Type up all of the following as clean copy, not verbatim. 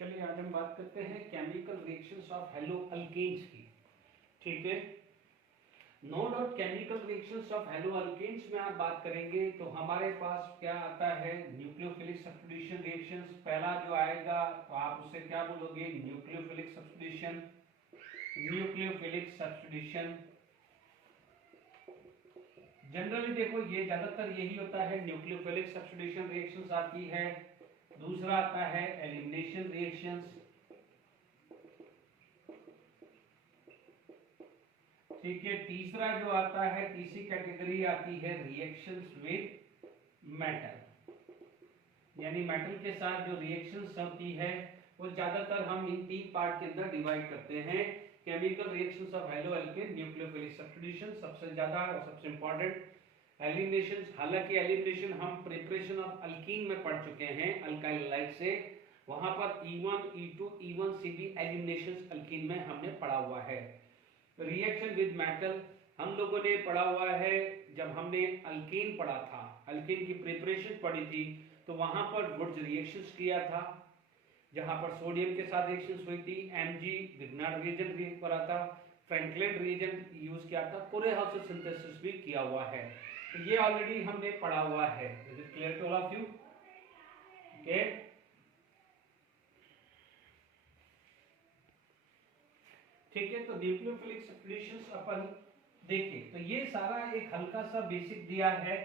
चलिए आज हम बात करते हैं chemical reactions of haloalkanes की। ठीक है, no doubt chemical reactions of haloalkanes में आप बात करेंगे तो हमारे पास क्या आता है, न्यूक्लियोफिलिक सब्स्टिट्यूशन रिएक्शंस। पहला जो आएगा तो आप उसे क्या बोलोगे, nucleophilic substitution. Nucleophilic substitution generally देखो ये ज्यादातर यही होता है, न्यूक्लियोफिलिक सब्स्टिट्यूशन रिएक्शंस आती है। दूसरा आता है एलिमिनेशन रिएक्शंस। ठीक है, तीसरा जो आता है, तीसरी कैटेगरी आती है रिएक्शंस विद मेटल, यानी मेटल के साथ जो रिएक्शंस होती है वो ज्यादातर हम इन तीन पार्ट के अंदर डिवाइड करते हैं। Chemical reactions of hello alkane, nucleophilic substitution सबसे ज्यादा और सबसे इंपॉर्टेंट। एलिमिनेशन, हालांकि एलिमिनेशन हम प्रिपरेशन ऑफ अल्कीन में पढ़ चुके हैं अल्काइल हैलाइड से, वहां पर E1 E2 E1 C भी एलिमिनेशन अल्कीन में हमने पढ़ा हुआ है। रिएक्शन विद मेटल हम लोगों ने पढ़ा हुआ है जब हमने अल्कीन पढ़ा था, अल्कीन की प्रिपरेशन पढ़ी थी, तो वहां पर वुड्स रिएक्शंस किया था, जहां पर सोडियम के साथ रिएक्शंस हुई थी। Mg विग्नार्ड रिएजेंट पढ़ा था, फ्रैंकलिन रिएजेंट यूज किया था, कोरेहाउस सिंथेसिस भी किया हुआ है। तो ये ऑलरेडी हमने पढ़ा हुआ है। Is it clear to all of you? Okay, ठीक है। तो न्यूक्लियोफिलिक सब्स्टिट्यूशंस अपन देखिए, तो ये सारा एक हल्का सा बेसिक दिया है।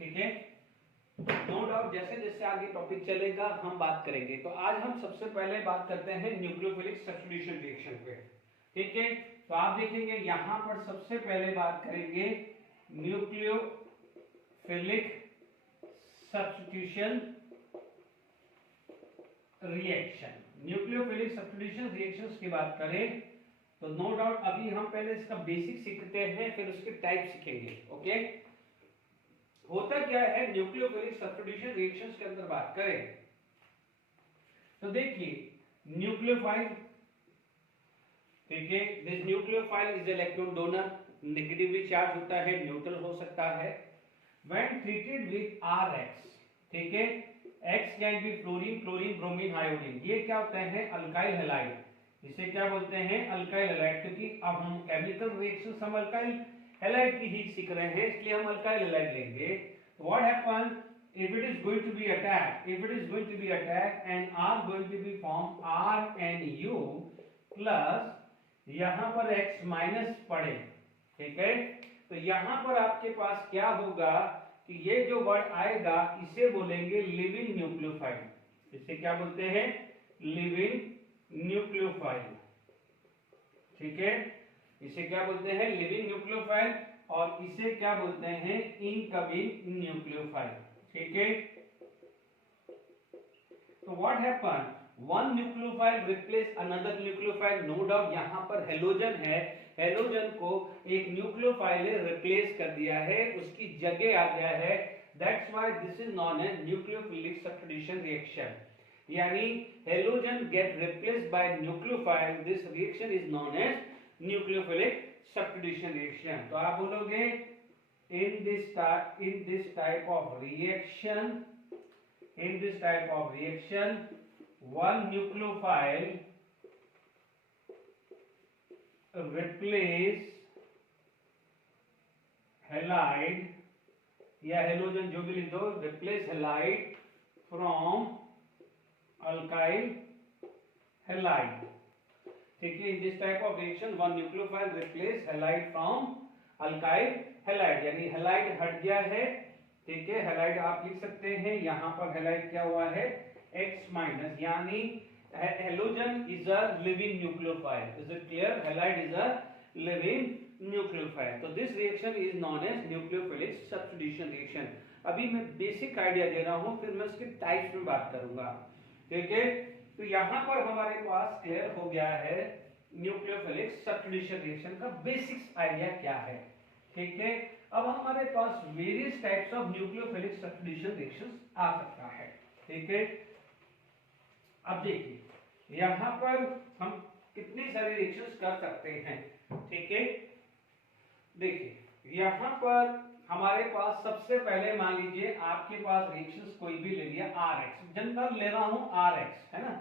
ठीक है, नो डाउट जैसे जैसे आगे टॉपिक चलेगा हम बात करेंगे। तो आज हम सबसे पहले बात करते हैं न्यूक्लियोफिलिक सब्स्टिट्यूशन रिएक्शन पे। ठीक है, तो आप देखेंगे यहां पर सबसे पहले बात करेंगे nucleophilic substitution reaction. Nucleophilic substitution reactions की बात करें तो नो डाउट अभी हम पहले इसका बेसिक सीखते हैं, फिर उसके टाइप सीखेंगे। ओके, होता क्या है न्यूक्लियोफिलिक सब्स्टिट्यूशन रिएक्शंस के अंदर बात करें तो देखिए न्यूक्लियोफाइल, ठीक है, this nucleophile is electron donor, negatively charge होता है, न्यूट्रल हो सकता है। व्हेन ट्रीटेड विद Rx, ठीक है, X can be fluorine, chlorine, bromine, iodine, ये क्या होते हैं अल्काइल हैलाइड, इसे क्या बोलते हैं अल्काइल हैलाइड। क्योंकि अब हम केमिकल रिएक्शंस हम अल्काइल हैलाइड की ही सीख रहे हैं, इसलिए हम अल्काइल हैलाइड लेंगे। What happen if it is going to be attacked, if it is going to be attacked and are going to be formed RNU plus यहां पर X माइनस पड़े, ठीक है, तो यहां पर आपके पास क्या होगा कि ये जो वर्ड आएगा इसे बोलेंगे लिविंग न्यूक्लियोफाइल। इसे क्या बोलते हैं, लिविंग न्यूक्लियोफाइल। ठीक है, इसे क्या बोलते हैं, लिविंग न्यूक्लियोफाइल, और इसे क्या बोलते हैं, इनकमिंग न्यूक्लियोफाइल। ठीक है, तो what happen, one nucleophile replace another nucleophile. No doubt यहां पर हेलोजन है, हेलोजन को एक न्यूक्लियोफाइल ने रिप्लेस कर दिया है, उसकी जगह आ गया है। That's why this is known as nucleophilic substitution reaction, यानी halogen get replaced by nucleophile, this reaction is known as nucleophilic substitution reaction. तो आप बोलोगे in this type of reaction, in this type of reaction one nucleophile replace halide या halogen जो भी लिख दो, replace halide from alkyl halide। ठीक है, in this type of reaction one nucleophile replace halide from alkyl halide, यानी halide हट गया है। ठीक है, हैलाइड आप लिख सकते हैं, यहां पर हैलाइड क्या हुआ है X माइनस, यानी halogen is a leaving nucleophile. Is it clear, halide is a leaving nucleophile. तो this reaction is known as nucleophilic substitution reaction. अभी मैं बेसिक आइडिया दे रहा हूं, फिर मैं इसके टाइप्स में बात करूंगा। ठीक है, तो यहां पर हमारे पास क्लियर हो गया है न्यूक्लियोफिलिक सब्स्टिट्यूशन रिएक्शन का बेसिक्स आइडिया क्या है। ठीक है, अब हमारे पास various types of nucleophilic substitution reactions आ सकता है। ठीक है, अब देखिए यहां पर हम कितनी सारी रिएक्शंस कर सकते हैं। ठीक है, देखिए यहां पर हमारे पास सबसे पहले मान लीजिए आपके पास रिएक्शंस कोई भी ले लिया Rx, जनरल ले रहा हूं Rx, है ना,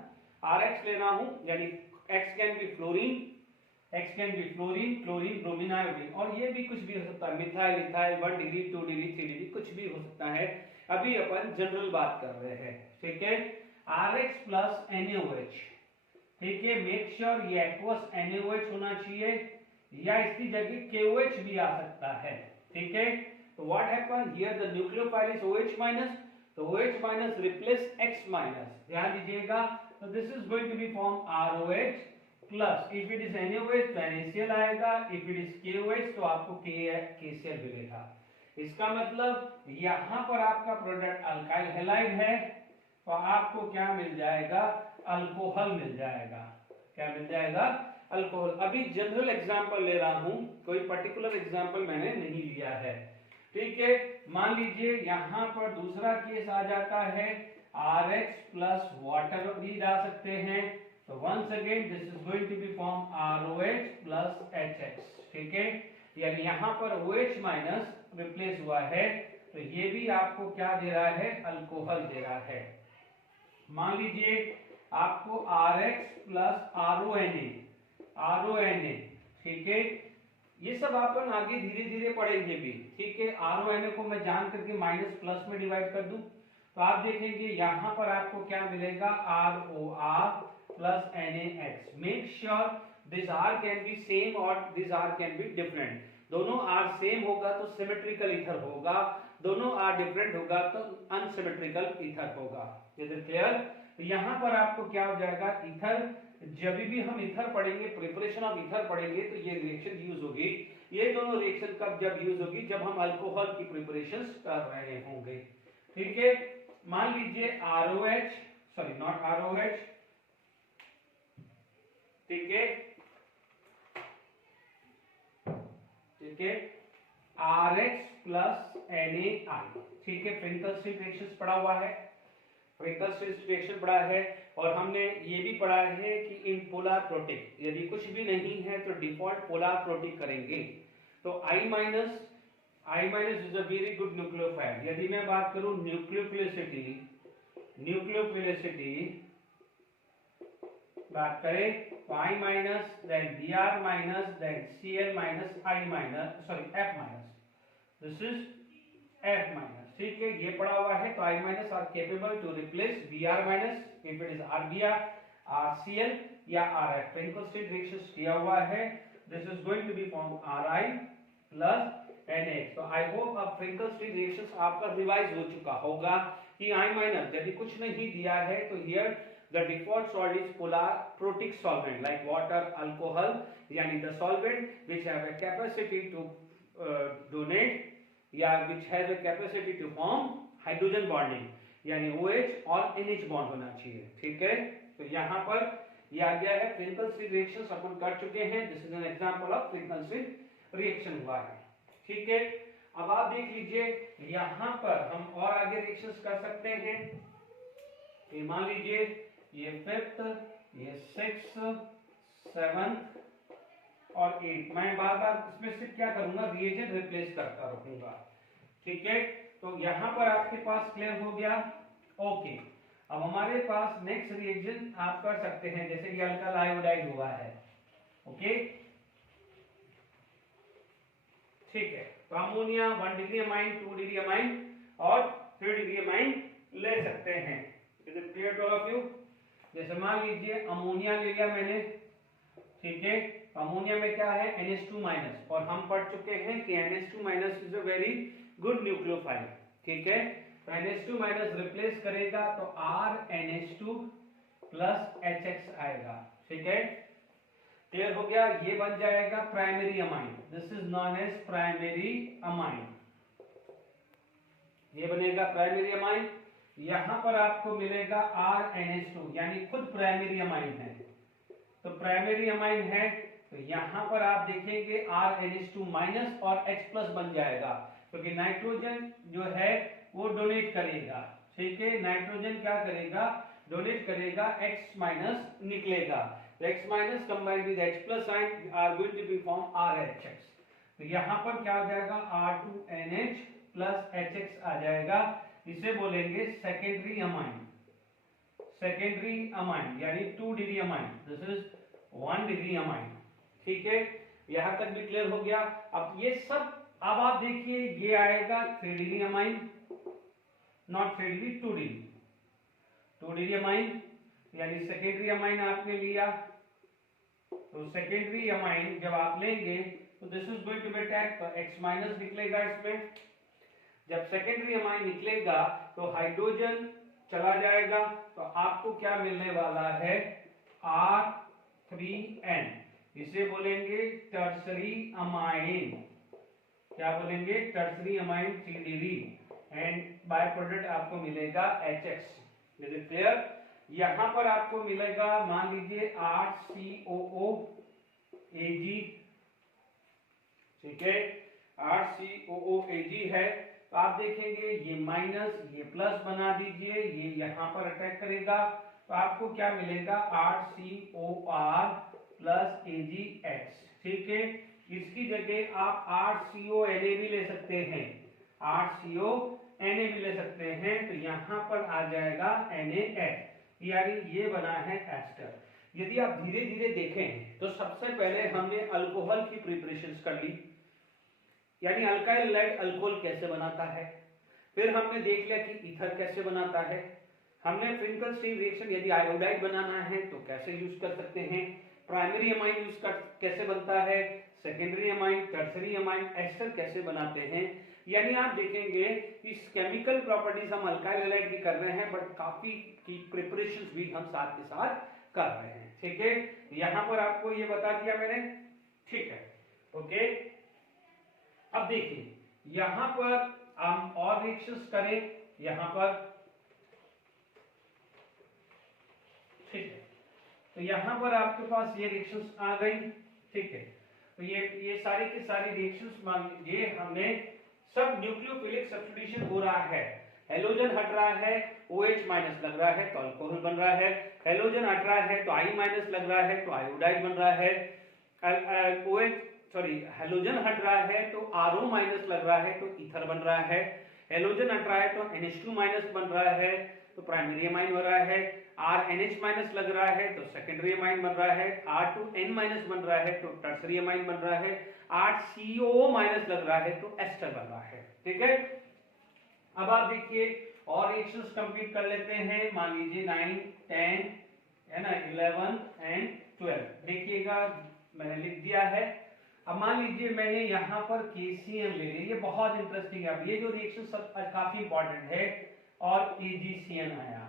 RX ले रहा हूं, यानी X can be fluorine, X can be fluorine, chlorine, bromine, iodine, और ये भी कुछ भी हो सकता है, methyl, ethyl, 1 degree, 2 degree, 3 degree, कुछ भी हो सकता है। अभी अपन जनरल बात कर रहे हैं, ठीक है। RX प्लस NaOH, ठीक है, मेक श्योर ये एक्वस NaOH होना चाहिए, या इसकी जगह KOH भी आ सकता है, ठीक है। तो what happen here, the nucleophile is OH minus, तो OH minus replace X minus, ध्यान दीजिएगा। तो this is going to be form ROH plus, if it is NaOH तो NaCl आएगा, इफ इट इज KOH तो आपको KCl मिलेगा। इसका मतलब यहां पर आपका प्रोडक्ट अल्काइल हैलाइड है, तो आपको क्या मिल जाएगा, अल्कोहल मिल जाएगा। क्या मिल जाएगा, अल्कोहल। अभी जनरल एग्जांपल ले रहा हूं, कोई पर्टिकुलर एग्जांपल मैंने नहीं लिया है, ठीक है। मान लीजिए यहां पर दूसरा केस आ जाता है, RX प्लस वाटर भी डाल सकते हैं, तो once again this is going to be form ROH plus HX, ठीक है। यानी यहां पर OH माइनस रिप्लेस हुआ है, तो ये भी आपको क्या दे रहा है, अल्कोहल दे रहा है। मान लीजिए आपको RX प्लस RONA, ठीक है। ये सब अपन आगे धीरे धीरे पढ़ेंगे भी, ठीक है। RONA को मैं जान करके माइनस प्लस में डिवाइड कर दूं, तो आप देखेंगे यहां पर आपको क्या मिलेगा, ROR plus NaX। Make sure this R can be same और this R can be different. दोनों R सेम होगा तो सिमेट्रिकल ईथर होगा, दोनों R डिफरेंट होगा तो अनसिमेट्रिकल ईथर होगा। Is it clear? तो यहां पर आपको क्या हो जाएगा, ईथर, जब भी हम ईथर पढ़ेंगे, प्रिपरेशन ऑफ ईथर पढ़ेंगे, तो ये रिएक्शन यूज होगी। ये दोनों रिएक्शन कब जब यूज होगी, जब हम अल्कोहल की प्रिपरेशंस कर रहे होंगे, ठीक है। मान लीजिए ROH, सॉरी नॉट ROH, ठीक है, ठीक है, RX प्लस NaI, ठीक है। फ्रेंकल-स्टीन रिएक्शन पढ़ा हुआ है, फ्रेंकल-स्टीन रिएक्शन पढ़ा है, और हमने ये भी पढ़ा है कि इन पोलर प्रोटिक यदि कुछ भी नहीं है तो डिफॉल्ट पोलर प्रोटिक करेंगे। तो I minus is a very good nucleophile. यदि मैं बात करूं न्यूक्लियोफिलिसिटी बात करें तो I minus, then Br minus, then Cl minus, I minus, sorry F minus, this is F minus, ठीक है। ये पड़ा हुआ है, तो I minus are capable to replace Br minus, if it is RBr, RCl या RF। फ्रेंकल-स्टीन रिएक्शन किया हुआ है, this is going to be form Ri plus NH। तो आई होप अब फ्रेंकल-स्टीन रिएक्शंस आपका रिवाइज हो चुका होगा कि I माइनस यदि कुछ नहीं दिया है तो here the default salt is polar protic solvent like water, alcohol, yani the solvent which have a capacity to donate या which has a capacity to form hydrogen bonding, यानी OH और NH bond होना चाहिए, ठीक है। तो यहाँ पर ये आ गया है, फ्रेंकल-स्टीन रिएक्शंस अपन कर चुके हैं, this is an example of Frenkel-Stein reaction हुआ है, ठीक है। अब आप देख लीजिए यहाँ पर हम और आगे रिएक्शंस कर सकते हैं। मान लीजिए ये 5th, ये 6th, 7th और 8th, मैं बार बार इसमें सिर्फ क्या करूंगा, रिएजेंट रिप्लेस करता रहूंगा, ठीक है। तो यहां पर आपके पास क्लियर हो गया, ओके। अब हमारे पास नेक्स्ट रिएजेंट आप कर सकते हैं, जैसे कि अल्कल आयोडाइड हुआ है, ओके, ठीक है। तो ammonia 1 degree amine, 2 degree amine और 3 डिग्री अमाइन ले सकते हैं। Is it clear to all of you? जैसे मान लीजिए अमोनिया ले लिया मैंने, ठीक है। अमोनिया में क्या है, NH2 माइनस, और हम पढ़ चुके हैं कि NH2 minus is a very good nucleophile, ठीक है। तो NH2 माइनस रिप्लेस करेगा तो RNH2 प्लस HX आएगा, ठीक है। क्लियर हो गया? ये बन जाएगा primary amine, this is known as primary amine, ये बनेगा प्राइमरी अमाइन। यहां पर आपको मिलेगा RNH2, यानी खुद प्राइमरी अमाइन है, तो प्राइमरी अमाइन है, तो यहां पर आप देखेंगे RNH2 माइनस और H प्लस बन जाएगा, क्योंकि नाइट्रोजन जो है वो डोनेट करेगा, ठीक है। नाइट्रोजन क्या करेगा, डोनेट करेगा, X माइनस निकलेगा, X minus combined with H plus ion are going to be form RHX। तो यहां पर क्या हो जाएगा, R2NH प्लस HX आ जाएगा, इसे बोलेंगे सेकेंडरी अमाइन, सेकेंडरी अमाइन यानी 2 degree amine, this is 1 degree amine. ठीक है, यहां तक भी क्लियर हो गया। अब ये सब अब आप देखिए ये आएगा 3 degree amine, not 3 degree 2 degree, 2 degree amine यानी सेकेंडरी अमाइन आपने लिया। तो सेकेंडरी अमाइन जब आप लेंगे तो this is going to be attack, तो X माइनस निकलेगा इसमें। जब सेकेंडरी अमाइन निकलेगा तो हाइड्रोजन चला जाएगा, तो आपको क्या मिलने वाला है R3N, इसे बोलेंगे टर्सरी अमाइन। क्या बोलेंगे? Tertiary amine 3 degree, and by product आपको मिलेगा HX। Is it clear? यहां पर आपको मिलेगा मान लीजिए RCOOAg, ठीक है, RCOOAg है, तो आप देखेंगे ये माइनस ये प्लस बना दीजिए, ये यहां पर अटैक करेगा, तो आपको क्या मिलेगा RCOR प्लस AgX। ठीक है, इसकी जगह आप RCONA भी ले सकते हैं, RCONA भी ले सकते हैं, तो यहां पर आ जाएगा NaH, यानी ये बना है एस्टर। यदि आप धीरे धीरे देखें तो सबसे पहले हमने अल्कोहल की प्रिपरेशंस कर ली, यानी अल्काइल लेड अल्कोहल कैसे बनाता है, फिर हमने देख लिया कि ईथर कैसे बनाता है, हमने फिंकल स्टीव रिएक्शन यदि आयोडाइड बनाना है तो कैसे यूज कर सकते हैं, प्राइमरी अमाइन यूज कर कैसे बनता है, secondary amine, tertiary amine, ester कैसे बनाते हैं। यानी आप देखेंगे कि केमिकल प्रॉपर्टीज हम अल्काइल हैलाइड की कर रहे हैं, बट काफी की प्रिपरेशंस भी हम साथ के साथ कर रहे हैं। ठीक है, यहां पर आपको ये बता दिया मैंने। ठीक है, ओके। अब देखिए यहां पर हम और रिएक्शंस करें, यहां पर ठीक है, तो यहां पर आपके पास ये रिएक्शंस आ गई। ठीक है, तो ये सारी की सारी रिएक्शंस मान लीजिए हमने सब न्यूक्लियोफिलिक सब्स्टिट्यूशन हो रहा है, हेलोजन हट रहा है, OH माइनस लग रहा है तो अल्कोहल बन रहा है, हेलोजन हट रहा है तो I माइनस लग रहा है तो आयोडाइड बन रहा है, हेलोजन हट रहा है तो RO माइनस लग रहा है तो ईथर बन रहा है, हेलोजन हट रहा है तो NH2 माइनस बन रहा है तो प्राइमरी अमाइन हो रहा है, RNH माइनस लग रहा है तो सेकेंडरी अमाइन बन रहा है, R2N माइनस बन रहा है तो टर्सरी अमाइन बन रहा है, RCOO माइनस लग रहा है तो एस्टर बन रहा है। ठीक है, अब आप देखिए और रिएक्शंस कंप्लीट कर लेते हैं। मान लीजिए 9, 10 है ना, 11 एंड 12, देखिएगा मैंने लिख दिया है। अब मान लीजिए मैंने यहाँ पर KCl ले लिया, ये बहुत इंटरेस्टिंग है। अब ये जो रिएक्शन सब काफी इंपॉर्टेंट है, और AgCl आया,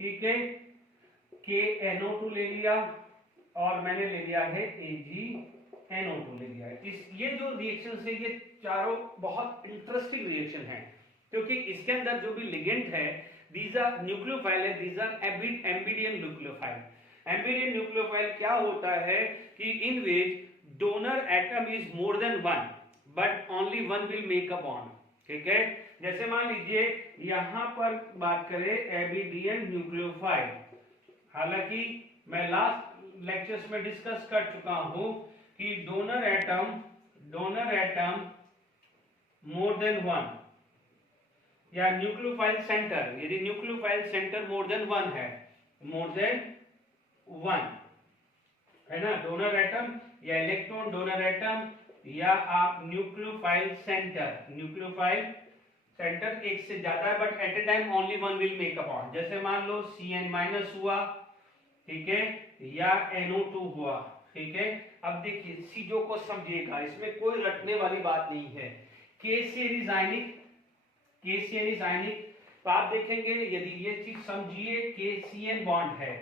ठीक है, KNO2 ले लिया और मैंने ले लिया है AgNO2 ले लिया है। ये जो रिएक्शन है ये चारों बहुत इंटरेस्टिंग रिएक्शन है, क्योंकि इसके अंदर जो भी लिगेंड है दीज आर न्यूक्लियोफाइल है, these are ambident nucleophile. Ambident nucleophile क्या होता है कि in which donor atom is more than one but only one will make a bond. ठीक है, जैसे मान लीजिए यहां पर बात करें एम्बिडियन न्यूक्लियोफाइल, हालांकि मैं लास्ट लेक्चर्स में डिस्कस कर चुका हूं कि डोनर एटम मोर देन वन या न्यूक्लियोफाइल सेंटर, यदि न्यूक्लियोफाइल सेंटर मोर देन वन है, मोर देन वन है ना, डोनर एटम या इलेक्ट्रॉन डोनर एटम या आप न्यूक्लियोफाइल सेंटर एक से ज्यादा है but at A time only one will make a bond. जैसे मान लो Cn माइनस हुआ, ठीक है, या NO2 हुआ। ठीक है, अब देखिए चीजों को समझिएगा, इसमें कोई रटने वाली बात नहीं है। KCl इज आयनिक, तो आप देखेंगे यदि ये चीज समझिए KCl बॉन्ड है,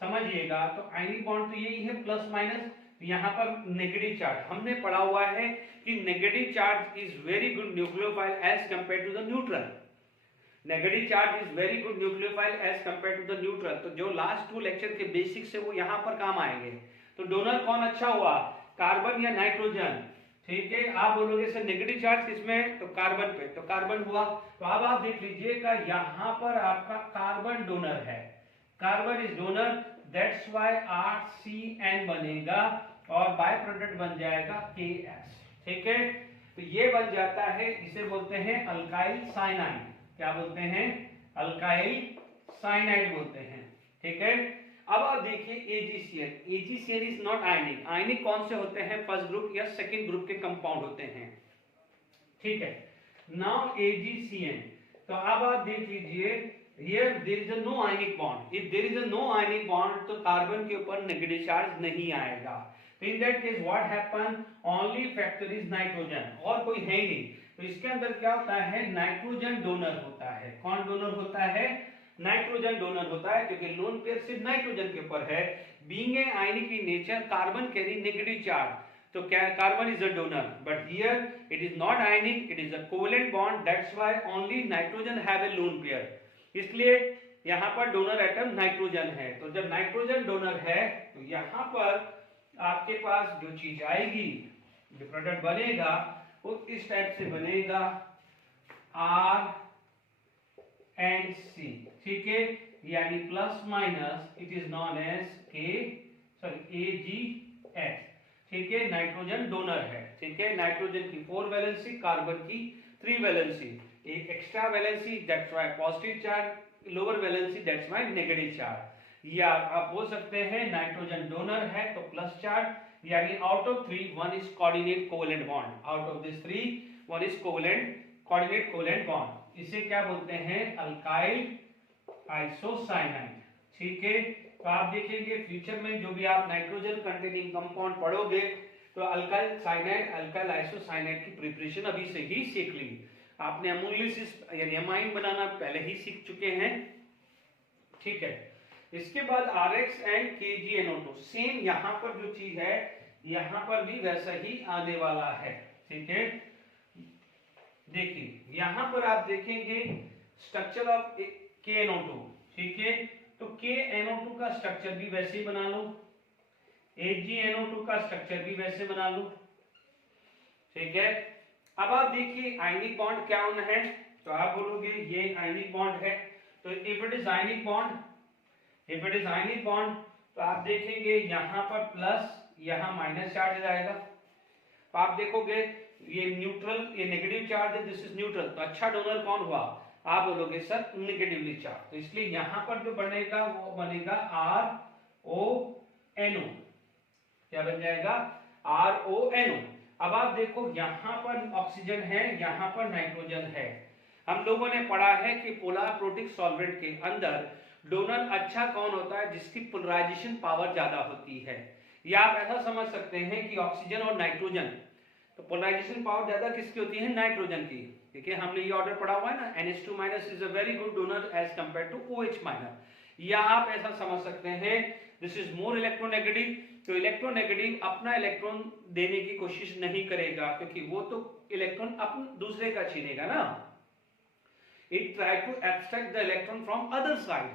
समझिएगा, तो आयनिक बॉन्ड तो यही है प्लस माइनस, यहाँ पर नेगेटिव चार्ज। हमने पढ़ा हुआ है कि negative charge is very good nucleophile as compare to the neutral. Negative charge is very good nucleophile as compare to the neutral. तो जो लास्ट 2 लेक्चर के बेसिक्स है वो यहाँ पर काम आएंगे। तो डोनर कौन अच्छा हुआ, कार्बन या नाइट्रोजन? ठीक है, आप बोलोगे सर नेगेटिव चार्ज किसमें, तो कार्बन पे, तो कार्बन हुआ। तो अब आप देख लीजिएगा यहाँ पर आपका कार्बन डोनर है, carbon is donor, that's why RCN बनेगा और बाय प्रोडक्ट बन जाएगा KS। ठीक है, तो ये बन जाता है, इसे बोलते हैं अल्काइल साइनाइड। क्या बोलते हैं? अल्काइल साइनाइड बोलते हैं। ठीक है। अब आप देखिए AgCl, AgCl इज नॉट आयनिक। आयनिक कौन से होते हैं? फर्स्ट ग्रुप या सेकंड ग्रुप के कंपाउंड होते हैं, ठीक है। नाउ AgCN, तो अब आप देख लीजिए here there is a no ionic bond. If there is a no ionic bond तो कार्बन के ऊपर नेगेटिव चार्ज नहीं आएगा। तो in that case what happen, only factor is nitrogen, और कोई है ही नहीं। तो इसके अंदर क्या होता है? नाइट्रोजन डोनर होता है। कौन डोनर होता है? नाइट्रोजन डोनर होता है, क्योंकि लोन पेयर सिर्फ नाइट्रोजन के ऊपर है। Being a ionic in nature, carbon carry negative charge, तो क्या carbon is a donor, but here it is not ionic, it is a covalent bond, that's why only nitrogen have a lone pair. इसलिए यहां पर donor atom nitrogen है। तो जब nitrogen donor है तो यहां पर आपके पास जो चीज आएगी, जो प्रोडक्ट बनेगा वो इस टाइप से बनेगा, R एंड C, ठीक है, यानी plus minus it is known as AgH, ठीक है। नाइट्रोजन डोनर है, ठीक है। नाइट्रोजन की 4 वैलेंसी, कार्बन की 3 वैलेंसी, एक extra valency that's why positive charge, lower valency that's why negative charge. या आप बोल सकते हैं नाइट्रोजन डोनर है तो प्लस चार्ज, यानी out of 3 1 is coordinate covalent bond, out of this 3 1 is coordinate covalent bond. इसे क्या बोलते हैं? अल्काइल आइसोसाइनाइड, ठीक है। तो आप देखेंगे फ्यूचर में जो भी आप नाइट्रोजन कंटेनिंग कंपाउंड पढ़ोगे तो अल्काइल साइनाइड, अल्काइल आइसोसाइनाइड की प्रिपरेशन अभी से ही सीख ली। आपने अमोलिसिस यानी अमाइन बनाना पहले ही सीख चुके हैं, ठीक है। इसके बाद RX एंड KgNO2, सेम यहां पर जो चीज है यहां पर भी वैसा ही आने वाला है, ठीक है। देखिए यहां पर आप देखेंगे स्ट्रक्चर ऑफ KNO2, ठीक है। तो KNO2 का स्ट्रक्चर भी वैसे ही बना लो, AgNO2 का स्ट्रक्चर भी वैसे बना लो, ठीक है। अब आप देखिए आयनिक बॉन्ड क्या होना है, तो आप बोलोगे ये आयनिक बॉन्ड है। तो if it is ionic bond, if it is ionic bond तो आप देखेंगे यहां पर प्लस, यहां माइनस चार्ज आएगा। तो आप देखोगे ये न्यूट्रल, ये नेगेटिव चार्ज है, दिस इज न्यूट्रल, तो अच्छा डोनर कौन हुआ? आप बोलोगे सर नेगेटिवली चार्ज। तो इसलिए यहां पर जो बनेगा वो बनेगा RONO, क्या बन जाएगा? RONO। अब आप देखो यहां पर ऑक्सीजन है, यहां पर नाइट्रोजन है। हम लोगों ने पढ़ा है कि पोलर प्रोटिक सॉल्वेंट के अंदर डोनर अच्छा कौन होता है? जिसकी पोलराइजेशन पावर ज्यादा होती है। या आप ऐसा समझ सकते हैं कि ऑक्सीजन और नाइट्रोजन, तो पोलराइजेशन पावर ज्यादा किसकी होती है? नाइट्रोजन की। देखिए हमने ये ऑर्डर पढ़ा हुआ है ना, NH2- is a very good donor as compare to OH-। या आप ऐसा समझ सकते हैं दिस इज मोर इलेक्ट्रोनेगेटिव, तो इलेक्ट्रोनेगेटिव अपना इलेक्ट्रॉन देने की कोशिश नहीं करेगा, क्योंकि वो तो इलेक्ट्रॉन अपन दूसरे का छीनेगा ना। It try to abstract the electron from other side,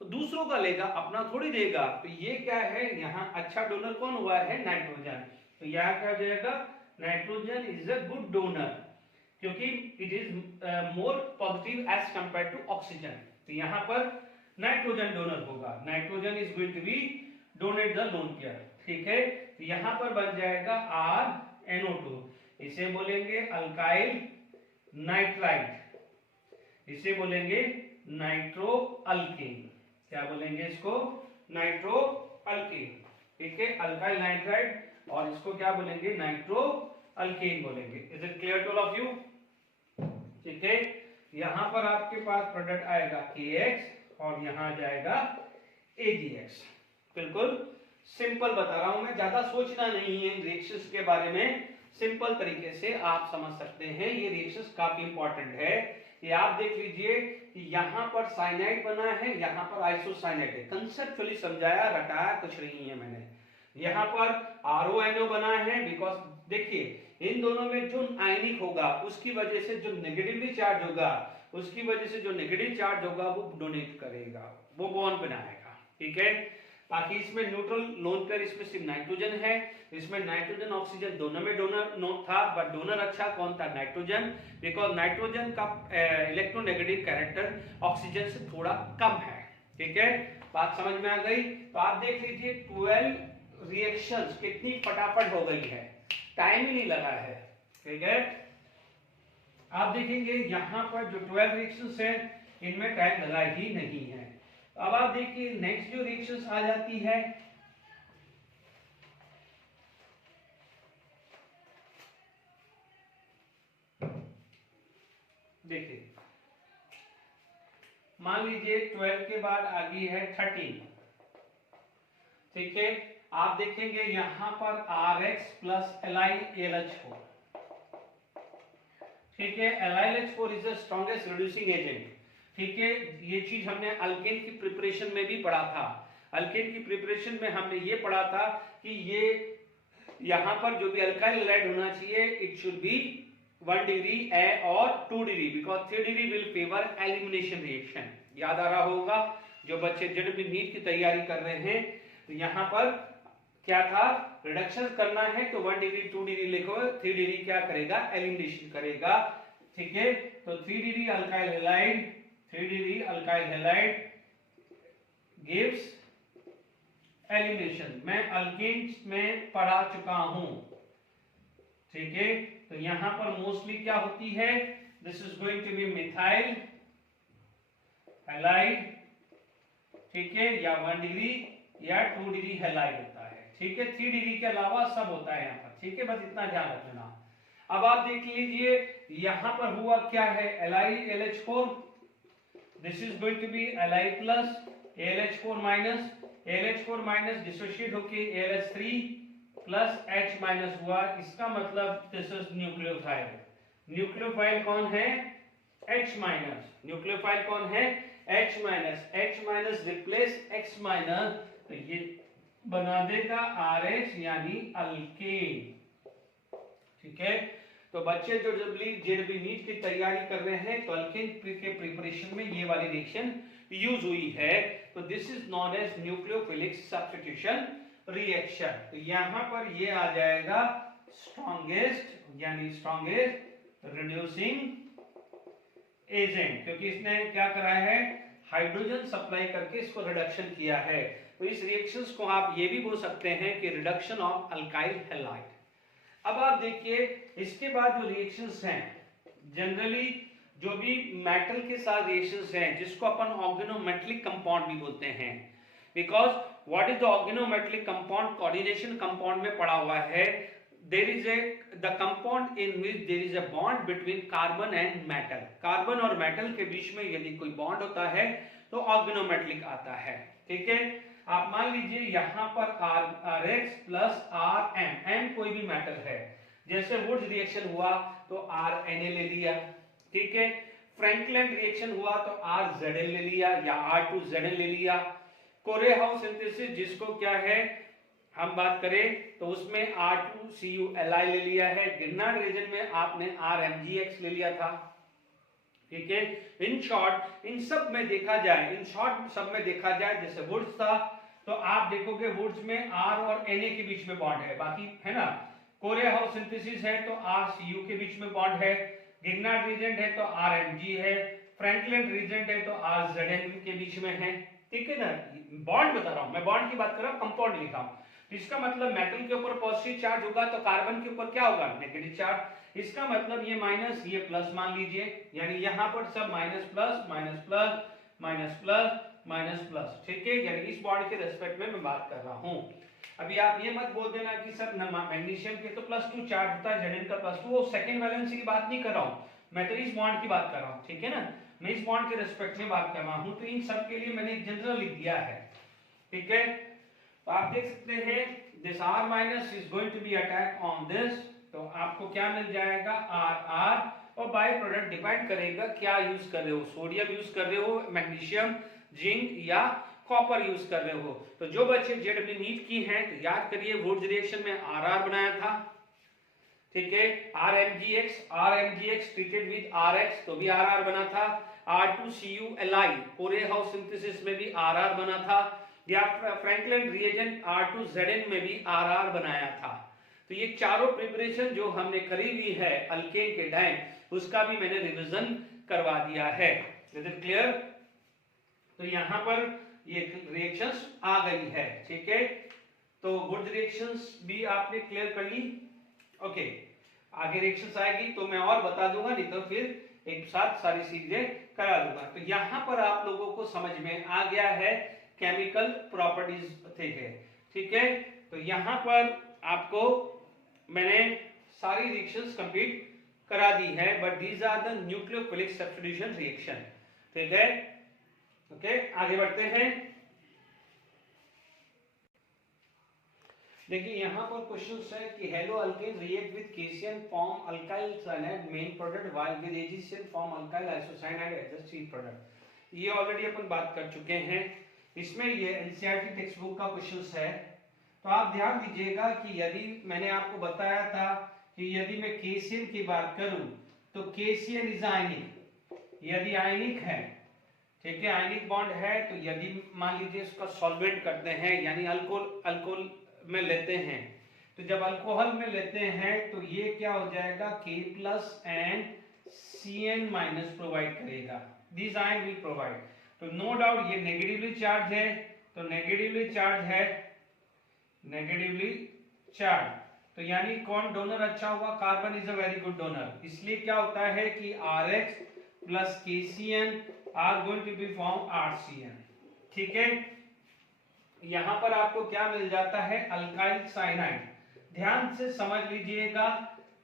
तो दूसरों का लेगा, अपना थोड़ी देगा। तो ये क्या है? यहाँ अच्छा डोनर कौन हुआ है? नाइट्रोजन। तो यहाँ क्या हो जाएगा? Nitrogen is a good donor, क्योंकि it is more positive as compare to oxygen. तो यहाँ पर नाइट्रोजन डोनर होगा, nitrogen is going to be donate the lone pair, ठीक है। तो यहाँ पर बन जाएगा RNO2, इसे बोलेंगे अल्काइल नाइट्राइड, इसे बोलेंगे नाइट्रो अल्केन। क्या बोलेंगे इसको? नाइट्रो अल्केन, ठीक है, अल्काइल नाइट्राइड, और इसको क्या बोलेंगे? नाइट्रो अल्केन बोलेंगे। Is it clear to all of you? ठीक है। यहां पर आपके पास प्रोडक्ट आएगा KX और यहां जाएगा AgX। बिल्कुल सिंपल बता रहा हूं मैं, ज्यादा सोचना नहीं है रिएक्शंस के बारे में, सिंपल तरीके से आप समझ सकते हैं। ये रिएक्शंस काफी इंपॉर्टेंट है। ये आप देख लीजिए कि यहाँ पर साइनाइड बना है, यहाँ पर आइसोसाइनाइड है। कंसेप्चुअली समझाया, रटाया कुछ नहीं है मैंने। यहाँ पर RONO बना है बिकॉज देखिए इन दोनों में जो आयनिक होगा उसकी वजह से जो नेगेटिवली चार्ज होगा, उसकी वजह से जो नेगेटिव चार्ज होगा वो डोनेट करेगा, वो बॉन्ड बनाएगा, ठीक है। बाकी इसमें न्यूट्रल लोन पेयर, इसमें सिर्फ नाइट्रोजन है। इसमें नाइट्रोजन ऑक्सीजन दोनों में डोनर नो था, बट डोनर अच्छा कौन था? नाइट्रोजन, बिकॉज नाइट्रोजन का इलेक्ट्रोनेगेटिव कैरेक्टर ऑक्सीजन से थोड़ा कम है, ठीक है। बात समझ में आ गई? तो आप देख लीजिए 12 रिएक्शंस कितनी फटाफट हो गई है, टाइम ही नहीं लगा है, ठीक है। आप देखेंगे यहाँ पर जो 12 रिएक्शंस है इनमें टाइम लगा ही नहीं है। अब आप देखिए नेक्स्ट जो रिएक्शंस आ जाती है, देखिए मान लीजिए 12 के बाद आ गई है 13, ठीक है। आप देखेंगे यहां पर Rx प्लस LiLH4, ठीक है। LiLH4 is the strongest reducing agent, ठीक है। ये चीज हमने अल्केन की प्रिपरेशन में भी पढ़ा था। अल्केन की प्रिपरेशन में हमने ये पढ़ा था कि ये यहां पर जो भी अल्काइल हैलाइड होना चाहिए, इट शुड बी 1 डिग्री और 2 degree, because 3 degree will favour elimination reaction. याद आ रहा होगा जो बच्चे जेडब्ल्यू नीट की तैयारी कर रहे हैं, तो यहाँ पर क्या था, रिडक्शन करना है तो 1 डिग्री 2 डिग्री लिखो, 3 डिग्री क्या करेगा, एलिमिनेशन करेगा, ठीक है। तो 3 degree alkyl halide, 3 degree alkyl halide gives elimination. मैं अल्केन्स में पढ़ा चुका हूं, ठीक है। तो यहां पर मोस्टली क्या होती है, this is going to be methyl halide, ठीक है, या 1 डिग्री या 2 डिग्री हैलाइड होता है, ठीक है। 3 डिग्री के अलावा सब होता है यहाँ पर, ठीक है। बस इतना ध्यान रखना। अब आप देख लीजिए यहां पर हुआ क्या है, LiLH4, this is going to be Li plus AlH4 minus, AlH4 minus dissociate होके AlH3 प्लस H माइनस हुआ। इसका मतलब दिस इज न्यूक्लियोफाइल। न्यूक्लियोफाइल कौन है, H माइनस। न्यूक्लियोफाइल कौन है, H minus. H minus replace X minus, तो ये बना देगा RH यानी अल्केन, ठीक है। तो बच्चे जो जेडब्ल्यू नीट की तैयारी कर रहे हैं, तो अल्केन के प्रिपरेशन में ये वाली रिएक्शन यूज हुई है। तो this is known as nucleophilic substitution reaction. तो यहां पर ये आ जाएगा स्ट्रॉन्गेस्ट यानी स्ट्रॉन्गेस्ट रिड्यूसिंग एजेंट, क्योंकि इसने क्या करा है, हाइड्रोजन सप्लाई करके इसको रिडक्शन किया है। तो इस रिएक्शंस को आप ये भी बोल सकते हैं कि रिडक्शन ऑफ अल्काइल हैलाइड। अब आप देखिए इसके बाद जो रिएक्शंस हैं, जनरली जो भी मेटल के साथ रिएक्शंस हैं, जिसको अपन ऑर्गेनोमेटेलिक कंपाउंड भी बोलते हैं, because what is the organometallic compound, coordination compound में पढ़ा हुआ है, there is the compound in which there is a bond between carbon and metal. Carbon और मेटल के बीच में यदि कोई बॉन्ड होता है तो ऑर्गेनोमेटेलिक आता है, ठीक है। आप मान लीजिए यहां पर Rx प्लस Rm, M कोई भी मेटल है, जैसे वुड्स रिएक्शन हुआ तो RNA ले लिया, ठीक है। फ्रैंकलिन रिएक्शन हुआ तो RZN ले लिया या R2ZN ले लिया। कोरेहाउस सिंथेसिस जिसको क्या है हम बात करें तो उसमें R2CuLi ले लिया है। गिरनार्ड रीजन में आपने RMgX ले लिया था, ठीक है। इन शॉर्ट इन सब में देखा जाए, इन शॉर्ट सब में देखा जाए, जैसे वुड्स था तो आप देखोगे वुड्स में R और Na के बीच में बॉन्ड है, बाकी है ना। कोरेहाउस सिंथेसिस है तो RCu के बीच में बॉन्ड है। गिरनार्ड रीजेंट है तो RMG है। फ्रैंकलिन रीजेंट है तो RZN के बीच में है, ठीक है ना। बॉन्ड बता रहा हूं मैं, बॉन्ड की बात कर रहा हूं, कंपाउंड लिखा हूं। इसका मतलब मेटल के ऊपर पॉजिटिव चार्ज होगा तो कार्बन के ऊपर क्या होगा, नेगेटिव चार्ज। इसका मतलब ये माइनस ये प्लस मान लीजिए, यानी यहां पर सब minus plus minus plus minus plus minus plus, ठीक है। यानी इस बॉन्ड के रेस्पेक्ट में मैं बात कर रहा हूं। अभी आप ये मत बोल देना कि सर मैग्नीशियम के तो +2 चार्ज होता है, Zn का +2, वो सेकंड वैलेंसी की बात नहीं कर रहा हूं, मैं तो इस बॉन्ड की बात कर रहा हूं, ठीक है ना। मैं इस बॉन्ड के रेस्पेक्ट में बात कर रहा हूं, तो इन सब के लिए मैंने एक जनरल लिख दिया है, ठीक है। तो आप देख सकते हैं this R minus is going to be attack on this, तो आपको क्या मिल जाएगा RR, और बाय प्रोडक्ट डिपेंड करेगा क्या यूज कर रहे हो, सोडियम यूज कर रहे हो, मैग्नीशियम, जिंक या कॉपर यूज कर रहे हो। तो जो बच्चे जेडब्ल्यू नीट की हैं तो याद करिए वुड्स रिएक्शन में RR बनाया था, ठीक है। RMgX ट्रीटेड विद RX तो भी RR बना था। R2CuLi कोरेहाउस सिंथेसिस में भी RR बना था, या फ्रैंकलिन रिएजेंट R2ZN में भी RR बनाया था। तो ये चारों प्रिपरेशन जो हमने करी हुई है अल्केन के टाइम, उसका भी मैंने रिवीजन करवा दिया है। Is it clear? तो यहां पर ये रिएक्शंस आ गई है, ठीक है। तो गुड रिएक्शंस भी आपने क्लियर कर ली, ओके। आगे रिएक्शंस आएगी तो मैं और बता दूंगा, नहीं तो फिर एक साथ सारी चीजें करा दूंगा। तो यहाँ पर आप लोगों को समझ में आ गया है केमिकल प्रॉपर्टीज, ठीक है। तो यहाँ पर आपको मैंने सारी रिएक्शंस कंप्लीट करा दी है, but these are the nucleophilic substitution reaction, ठीक है। ओके, आगे बढ़ते हैं। देखिए यहाँ पर क्वेश्चन है कि haloalkane react with KCN form alkyl cyanide main product while with AgCl form alkyl isocyanide as a C प्रोडक्ट। ये ऑलरेडी अपन बात कर चुके हैं, इसमें ये एनसीईआरटी टेक्स्ट बुक का क्वेश्चन है। तो आप ध्यान दीजिएगा कि यदि मैंने आपको बताया था कि यदि मैं केसियन की बात करूं तो केसियन इज आयनिक, यदि आयनिक है, ठीक है, आयनिक बॉन्ड है, तो यदि मान लीजिए इसका सॉल्वेंट करते हैं यानी अल्कोहल में लेते हैं, तो जब अल्कोहल में लेते हैं तो ये क्या हो जाएगा K plus and Cn minus provide करेगा, दिस आयन विल प्रोवाइड। तो नो डाउट ये नेगेटिवली चार्ज है, तो नेगेटिवली चार्ज है, नेगेटिवली चार्ज, तो यानी कौन डोनर अच्छा हुआ, carbon is a very good donor. इसलिए क्या होता है कि RH plus KCN are going to be form RCN, ठीक है। यहां पर आपको क्या मिल जाता है, अल्काइल साइनाइड। ध्यान से समझ लीजिएगा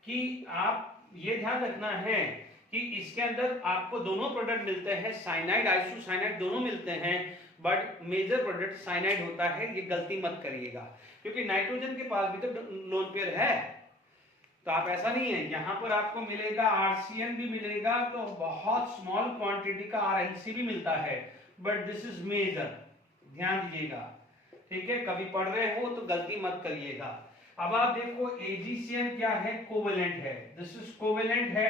कि आप ये ध्यान रखना है कि इसके अंदर आपको दोनों प्रोडक्ट मिलते हैं, साइनाइड आइसोसाइनाइड दोनों मिलते हैं, बट मेजर प्रोडक्ट साइनाइड होता है, ये गलती मत करिएगा, क्योंकि नाइट्रोजन के पास भी तो लोन पेयर है। तो आप ऐसा नहीं है, यहां पर आपको मिलेगा RCN भी मिलेगा, तो बहुत स्मॉल क्वांटिटी का RNC भी मिलता है, बट दिस इज मेजर, ध्यान दीजिएगा, ठीक है। कभी पढ़ रहे हो तो गलती मत करिएगा। अब आप देखो AgCN क्या है, कोवेलेंट है, दिस इज कोवेलेंट है,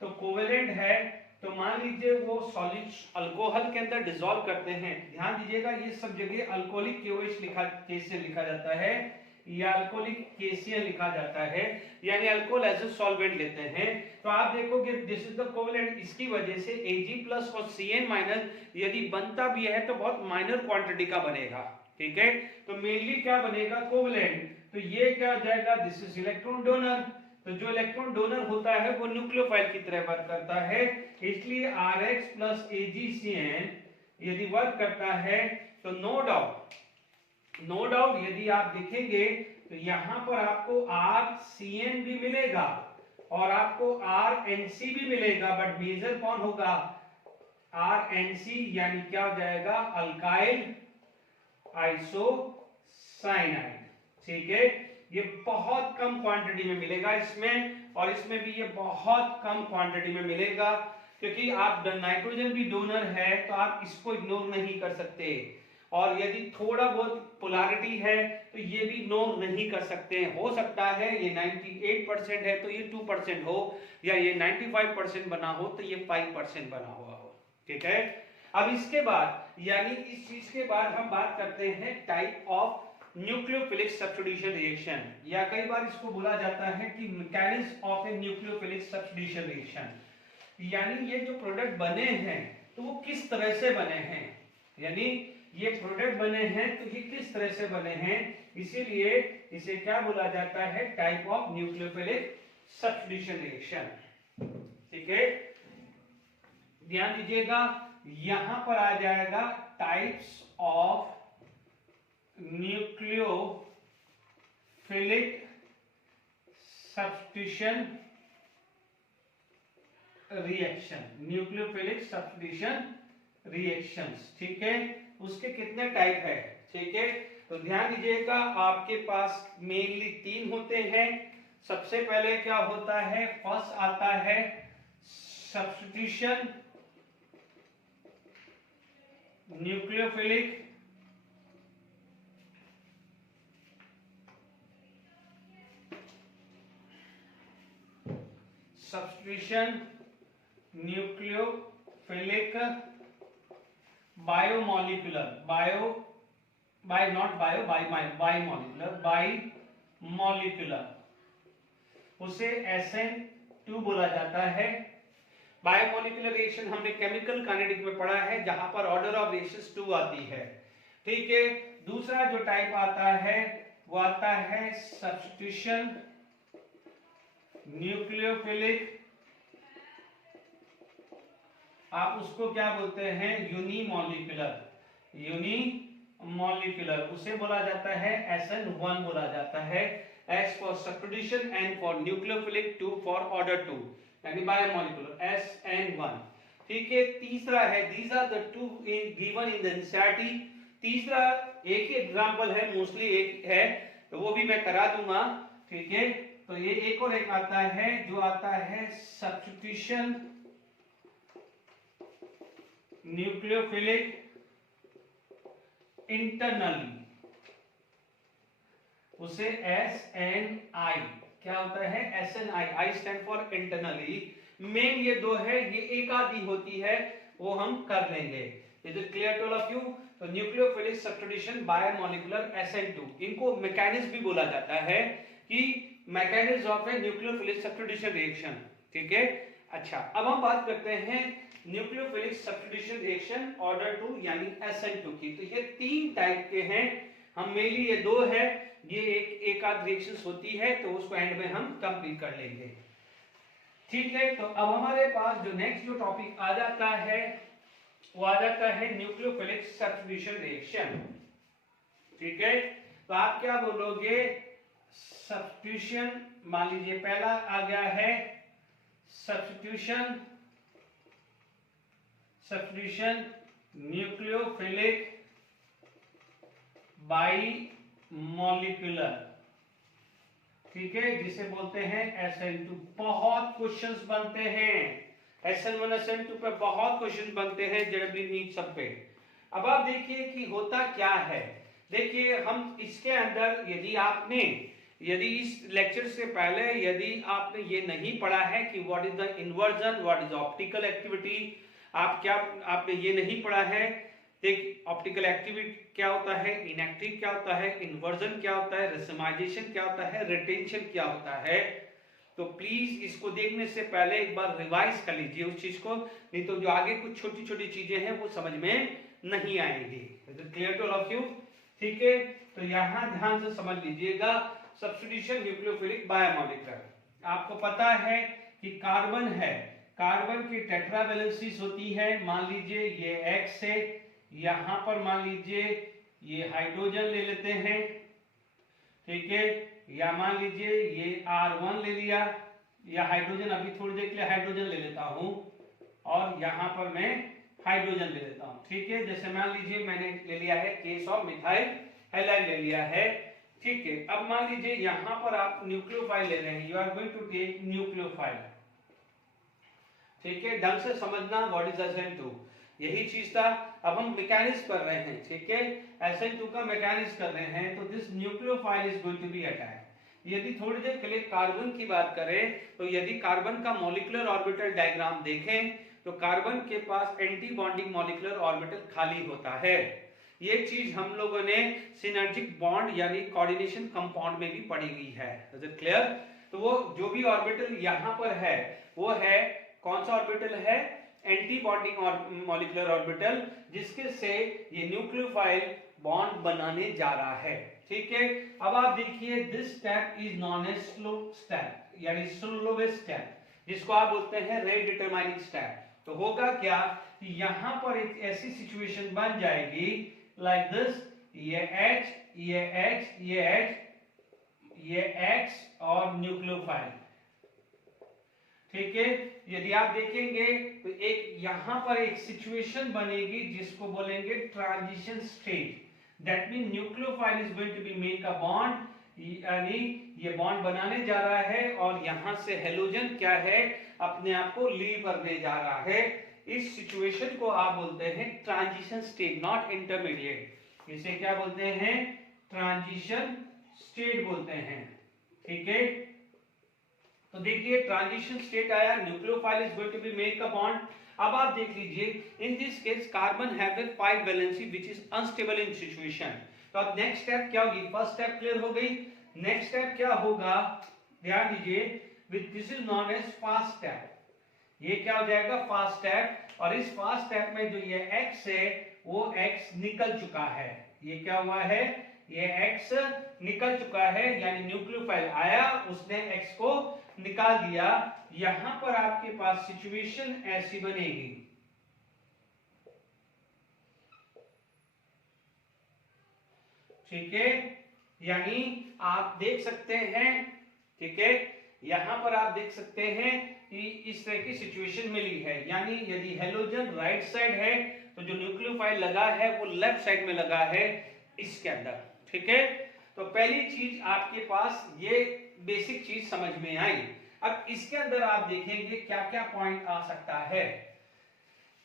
तो कोवेलेंट है तो मान लीजिए वो सॉलिड अल्कोहल के अंदर डिसॉल्व करते हैं। ध्यान दीजिएगा ये सब जगह अल्कोहलिक KOH KCl लिखा जाता है या अल्कोहलिक KCl लिखा जाता है, यानी अल्कोहल एज अ सॉल्वेंट लेते हैं। तो आप देखोगे दिस इज द कोवेलेंट, इसकी वजह से Ag प्लस और Cn माइनस यदि बनता भी है तो बहुत माइनर क्वांटिटी का बनेगा, ठीक है। तो मेनली क्या बनेगा, कोवेलेंट, तो ये क्या हो जाएगा, दिस इज इलेक्ट्रॉन डोनर। तो जो इलेक्ट्रॉन डोनर होता है वो न्यूक्लियोफाइल की तरह वर्क करता है, इसलिए RH प्लस AgCN यदि वर्क करता है तो नो डाउट यदि आप देखेंगे तो यहां पर आपको RCN भी मिलेगा और आपको RNC भी मिलेगा, बट मेजर कौन होगा, RNC, यानी क्या हो जाएगा, अल्काइल आइसोसाइनाइड, ठीक है। ये बहुत कम क्वांटिटी में मिलेगा इसमें, और इसमें भी ये बहुत कम क्वांटिटी में मिलेगा, क्योंकि आप नाइट्रोजन भी डोनर है तो आप इसको इग्नोर नहीं कर सकते, और यदि थोड़ा बहुत पोलैरिटी है तो ये भी इग्नोर नहीं कर सकते। हो सकता है ये 98% है तो ये 2% हो, या ये 95% बना हो तो ये 5% बना हुआ हो, ठीक है। अब इसके बाद यानी इस चीज के बाद हम बात करते हैं type of nucleophilic substitution reaction, या कई बार इसको बोला जाता है कि mechanism of a nucleophilic substitution reaction, यानी ये जो प्रोडक्ट बने हैं तो वो किस तरह से बने हैं, यानी ये प्रोडक्ट बने हैं तो ये किस तरह से बने हैं, इसीलिए इसे क्या बोला जाता है, type of nucleophilic substitution reaction, ठीक है। ध्यान दीजिएगा यहां पर आ जाएगा types of nucleophilic substitution reaction, nucleophilic substitution reactions, ठीक है। उसके कितने टाइप है, ठीक है। तो ध्यान दीजिएगा आपके पास मेनली 3 होते हैं। सबसे पहले क्या होता है, फर्स्ट आता है substitution nucleophilic substitution nucleophilic biomolecular, biomolecular, उसे SN2 बोला जाता है। बायोमोलिकुलर रिएक्शन हमने केमिकल काइनेटिक्स में पढ़ा है, जहां पर ऑर्डर ऑफ रिएक्शंस 2 आती है, ठीक है। दूसरा जो टाइप आता है वो आता है सब्स्टिट्यूशन न्यूक्लियोफिलिक आप उसको क्या बोलते हैं, यूनिमॉलिक्यूलर। यूनिमॉलिक्यूलर उसे बोला जाता है SN1 बोला जाता है। S for substitution, N for nucleophilic, 2 for order 2 यानी बायोमॉलिक्यूलर SN1। ठीक है, तीसरा है these are the two given in the NCERT. तीसरा एक ही एग्जांपल है, मोस्टली एक है तो वो भी मैं करा दूंगा। ठीक है, तो ये एक और एक आता है जो आता है सब्स्टिट्यूशन न्यूक्लियोफिलिक इंटरनली, उसे SNI क्या होता है, SNI, I stand for internally. Main ये दो है, ये एक आधी होती है वो हम कर लेंगे। Is it clear to all of you? तो न्यूक्लियोफिलिक सब्स्टिट्यूशन बायोमॉलिक्यूलर SN2, इनको मैकेनिज्म भी बोला जाता है कि mechanism of a nucleophilic substitution reaction. ठीक है, अच्छा अब हम बात करते हैं न्यूक्लियोफिलिक सब्स्टिट्यूशन रिएक्शन ऑर्डर 2 यानी SN2 की। तो ये 3 टाइप के हैं, हम मेनली ये दो है, ये एक आध रिएक्शंस होती है तो उसको एंड में हम कंप्लीट कर लेंगे। ठीक है, तो अब हमारे पास जो नेक्स्ट जो टॉपिक आ जाता है वो आ जाता है न्यूक्लियोफिलिक सब्स्टिट्यूशन रिएक्शन। ठीक है, तो आप क्या बोलोगे, सब्स्टिट्यूशन, मान लीजिए पहला आ गया है सब्स्टिट्यूशन न्यूक्लियोफिलिक बाइमॉलिक्यूलर। ठीक है, जिसे बोलते हैं SN2। बहुत क्वेश्चंस बनते हैं SN1 SN2 पे, बहुत क्वेश्चंस बनते हैं जनरली नीट सब पे। अब आप देखिए कि होता क्या है। देखिए हम इसके अंदर यदि इस लेक्चर से पहले यदि आपने ये नहीं पढ़ा है कि what is the inversion, what is optical activity, आपने ये नहीं पढ़ा है। देख ऑप्टिकल एक्टिविटी क्या होता है, इनएक्टिव क्या होता है, इन्वर्जन क्या होता है, रेसिमाइजेशन क्या होता है, रिटेंशन क्या होता है, तो प्लीज इसको देखने से पहले एक बार रिवाइज कर लीजिए उस चीज को, नहीं तो जो आगे कुछ छोटी छोटी चीजें हैं वो समझ में नहीं आएंगी। Clear to all of you? ठीक है, तो यहां ध्यान से समझ लीजिएगा सब्स्टिट्यूशन न्यूक्लियोफिलिक बायोमॉलिक्यूलर। आपको पता है कि कार्बन है, कार्बन की टेट्रावैलेंसीज होती है, मान लीजिए ये X है, यहां पर मान लीजिए ये हाइड्रोजन ले लेते हैं। ठीक है, या मान लीजिए ये R1 ले लिया, या हाइड्रोजन, अभी थोड़ी देर के लिए हाइड्रोजन ले लेता हूं और यहां पर मैं हाइड्रोजन ले लेता हूं। ठीक है, जैसे मान लीजिए मैंने ले लिया है केस ऑफ मिथाइल हैलाइड ले लिया है। ठीक है, अब मान लीजिए यहां पर आप न्यूक्लियोफाइल ले रहे हैं, you are going to take nucleophile. ठीक है, ढंग से समझना व्हाट इज SN2, यही चीज था। अब हम मैकेनिज्म कर रहे हैं। ठीक है, SN2 का मैकेनिज्म कर रहे हैं, तो this nucleophile is going to be attacked. यदि थोड़ी देर के लिए कार्बन की बात करें तो यदि कार्बन का मॉलिक्यूलर ऑर्बिटल डायग्राम देखें तो कार्बन के पास एंटी बॉन्डिंग मॉलिक्यूलर ऑर्बिटल खाली होता है। ये चीज हम लोगों ने सिनर्जिक बॉन्ड यानी कोऑर्डिनेशन कंपाउंड में भी पढ़ी हुई है। Is it clear? तो वो जो भी ऑर्बिटल यहां पर है वो है, कौन सा ऑर्बिटल है, एंटी बॉन्डिंग मॉलिक्यूलर ऑर्बिटल, जिसके से ये न्यूक्लियोफाइल बॉन्ड बनाने जा रहा है। ठीक है, अब आप देखिए this step is known as slow step यानी स्लोवेस्ट स्टेप, जिसको आप बोलते हैं रेट डिटरमाइनिंग स्टेप। तो होगा क्या कि यहां पर एक ऐसी सिचुएशन बन जाएगी लाइक दिस, ये H, ये H, ये H, ये X और न्यूक्लियोफाइल। ठीक है, यदि आप देखेंगे तो एक यहां पर एक सिचुएशन बनेगी जिसको बोलेंगे transition state. That mean nucleophile is going to be make a bond, यानी ये बॉन्ड बनाने जा रहा है और यहां से हेलोजन क्या है, अपने आप को लीव करने जा रहा है। इस सिचुएशन को आप बोलते हैं ट्रांजिशन स्टेट, नॉट इंटरमीडिएट। इसे क्या बोलते हैं, ट्रांजिशन स्टेट बोलते हैं। ठीक है, तो देखिए ट्रांजिशन स्टेट आया, nucleophile is going to be make a bond. अब आप देख लीजिए in this case carbon have a 5 valency which is unstable in situation. तो अब नेक्स्ट स्टेप क्या होगी, फर्स्ट स्टेप क्लियर हो गई, नेक्स्ट स्टेप क्या होगा, ध्यान दीजिए, this is known as fast step. ये क्या हो जाएगा, फास्ट स्टेप। और इस फास्ट स्टेप में जो ये X है वो X निकल चुका है। ये क्या हुआ है, ये X निकल चुका है, यानी न्यूक्लियोफाइल आया, उसने X को निकाल दिया। यहां पर आपके पास सिचुएशन ऐसी बनेगी, ठीक है, यानी आप देख सकते हैं, ठीक है, यहां पर आप देख सकते हैं कि इस तरह की सिचुएशन मिली है, यानी यदि हेलोजन राइट साइड है तो जो न्यूक्लियोफाइल लगा है वो लेफ्ट साइड में लगा है इसके अंदर, ठीक है। तो पहली चीज आपके पास ये बेसिक चीज समझ में आई। अब इसके अंदर आप देखेंगे क्या क्या पॉइंट आ सकता है।